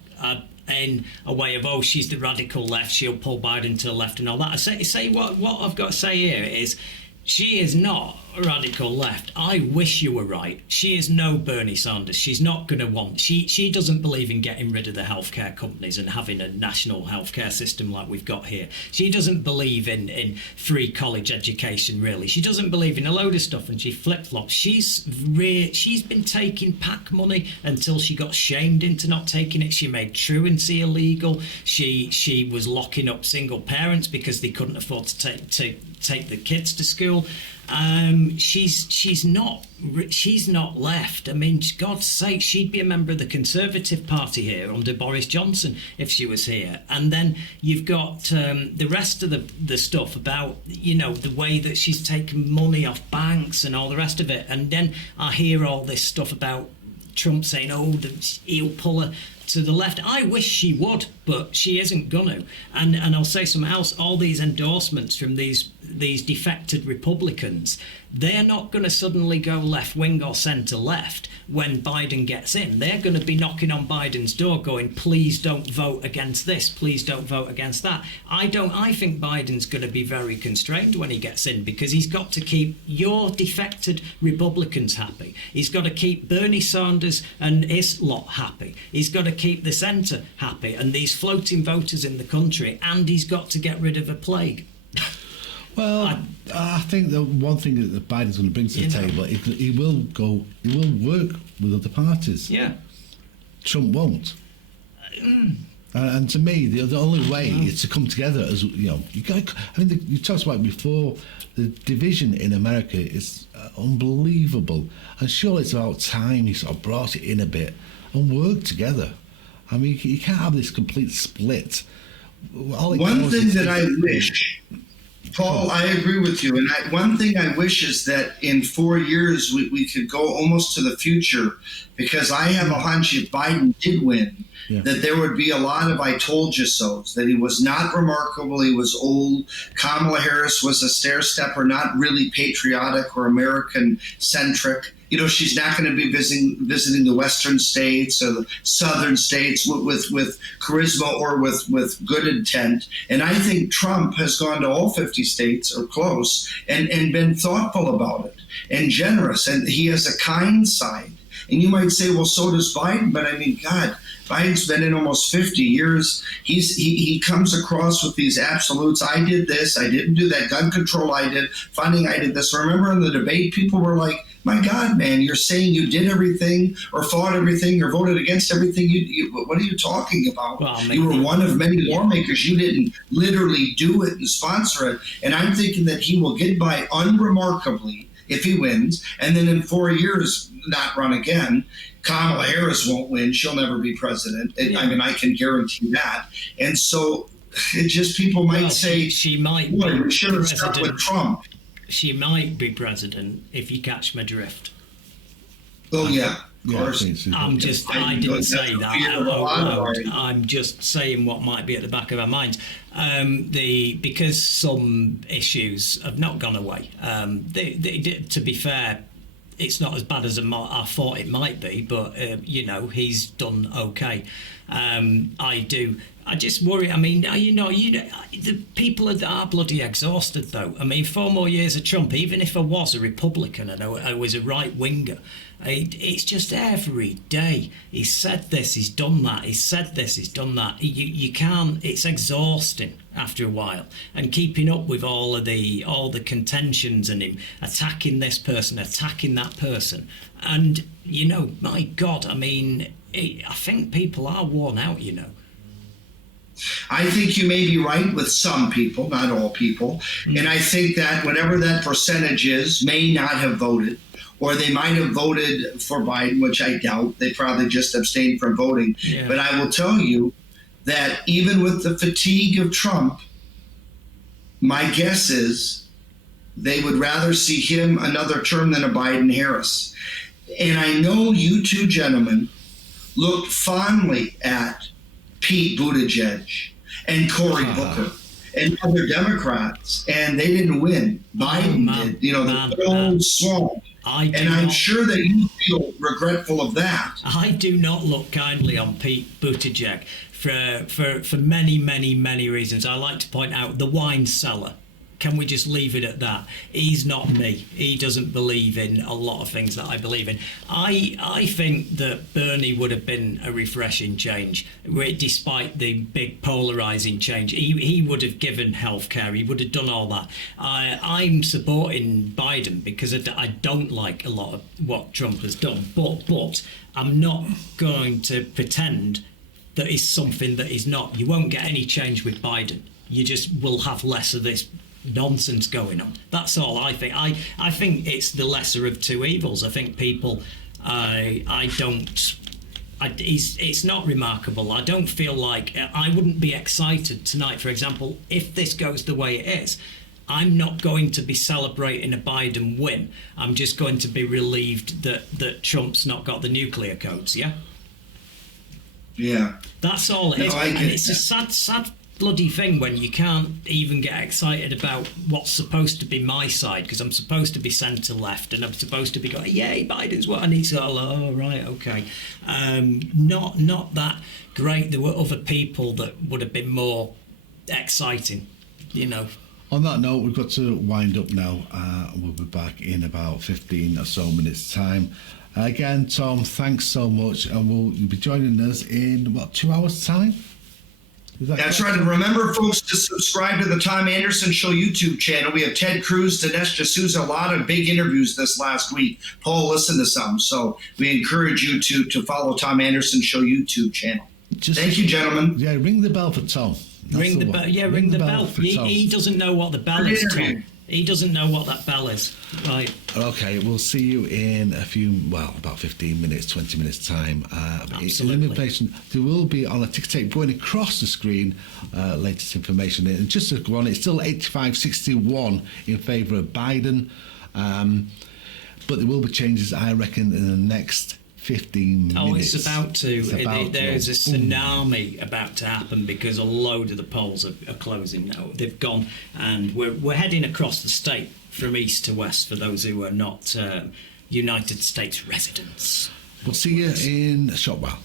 in a way of, she's the radical left, she'll pull Biden to the left and all that. I say what I've got to say here is she is not radical left. I wish you were right. She is no Bernie Sanders. She's not going to want. She doesn't believe in getting rid of the healthcare companies and having a national healthcare system like we've got here. She doesn't believe in free college education, really. She doesn't believe in a load of stuff, and she flip-flops. She's been taking PAC money until she got shamed into not taking it. She made truancy illegal. She was locking up single parents because they couldn't afford to take the kids to school. She's not left. I mean, God's sake, she'd be a member of the Conservative Party here under Boris Johnson if she was here. And then you've got the rest of the stuff about, the way that she's taken money off banks and all the rest of it. And then I hear all this stuff about Trump saying, he'll pull her to the left. I wish she would, but she isn't gonna. And I'll say something else. All these endorsements from these defected Republicans, they're not going to suddenly go left wing or centre left when Biden gets in. They're going to be knocking on Biden's door going, please don't vote against this, please don't vote against that. I think Biden's going to be very constrained when he gets in, because he's got to keep your defected Republicans happy. He's got to keep Bernie Sanders and his lot happy. He's got to keep the centre happy and these floating voters in the country, and he's got to get rid of a plague. Well, I think the one thing that Biden's going to bring to the table, he will work with other parties. Yeah. Trump won't. And to me, the only way is to come together as you talked about it before. The division in America is unbelievable, and surely it's about time he sort of brought it in a bit and worked together. I mean, you can't have this complete split One thing that I wish, Paul, I agree with you. And one thing I wish is that in 4 years we could go almost to the future, because I have a hunch if Biden did win, that there would be a lot of I told you so's, that he was not remarkable, he was old. Kamala Harris was a stair-stepper, not really patriotic or American-centric. You know, she's not going to be visiting the western states or the southern states with charisma or with good intent. And I think Trump has gone to all 50 states or close and been thoughtful about it and generous. And he has a kind side. And you might say, well, so does Biden. But I mean, God, Biden's been in almost 50 years. He comes across with these absolutes. I did this. I didn't do that. Gun control, I did. Funding, I did this. Remember in the debate, people were like, my God, man, you're saying you did everything or fought everything or voted against everything. What are you talking about? Well, you were one of many lawmakers. You didn't literally do it and sponsor it. And I'm thinking that he will get by unremarkably if he wins, and then in 4 years not run again. Kamala Harris won't win. She'll never be president. I mean, I can guarantee that. And so it just, people might say, she might we should have stuck with Trump. She might be president, if you catch my drift. Oh, yeah. Of course. I didn't say that out loud. I'm just saying what might be at the back of our minds. Because some issues have not gone away. To be fair, it's not as bad as I thought it might be, but he's done okay. I just worry. I mean, the people are bloody exhausted, though. I mean, 4 more years of Trump, even if I was a Republican and I was a right winger, it's just every day he's said this, he's done that, he's said this, he's done that. You can't. It's exhausting after a while, and keeping up with all the contentions and him attacking this person, attacking that person, and my God, I mean, I think people are worn out. I think you may be right with some people, not all people. And I think that whatever that percentage is may not have voted, or they might have voted for Biden, which I doubt. They probably just abstained from voting. Yeah. But I will tell you that even with the fatigue of Trump, my guess is they would rather see him another term than a Biden-Harris. And I know you two gentlemen looked fondly at Pete Buttigieg and Cory Booker and other Democrats, and they didn't win. Biden did. The old swamp. I'm sure that you feel regretful of that. I do not look kindly on Pete Buttigieg for many, many, many reasons. I like to point out the wine cellar. Can we just leave it at that? He's not me. He doesn't believe in a lot of things that I believe in. I think that Bernie would have been a refreshing change, despite the big polarising change. He would have given healthcare. He would have done all that. I'm supporting Biden because I don't like a lot of what Trump has done. But I'm not going to pretend that he's something that he's not. You won't get any change with Biden. You just will have less of this nonsense going on. That's all I think. I think it's the lesser of two evils. I think people, it's not remarkable. I don't feel like, I wouldn't be excited tonight, for example, if this goes the way it is. I'm not going to be celebrating a Biden win. I'm just going to be relieved that Trump's not got the nuclear codes, yeah? Yeah. That's all it is. And it's a sad bloody thing when you can't even get excited about what's supposed to be my side, because I'm supposed to be centre left and I'm supposed to be going, yay, Biden's what, and he's all, oh right, okay. Not that great. There were other people that would have been more exciting, On that note, we've got to wind up now. We'll be back in about 15 or so minutes time. Again, Tom, thanks so much, and you'll be joining us in 2 hours time? That's right. And remember, folks, to subscribe to the Tom Anderson Show YouTube channel. We have Ted Cruz, Dinesh D'Souza, a lot of big interviews this last week. Paul listened to some. So we encourage you to follow Tom Anderson Show YouTube channel. Thank you, gentlemen. Yeah, ring the bell for Tom. Ring the bell. Yeah, ring the bell. He doesn't know what the bell is, Tom. He doesn't know what that bell is. Right. Okay, we'll see you in about 15 minutes, 20 minutes time. Absolutely. Information, there will be on a ticker tape going across the screen, latest information. And just to go on, it's still 85-61 in favour of Biden. But there will be changes, I reckon, in the next 15 minutes. Oh, it's about to. There's a tsunami Boom. about to happen because a load of the polls are closing now. They've gone, and we're heading across the state from east to west for those who are not United States residents. We'll see you in a short while.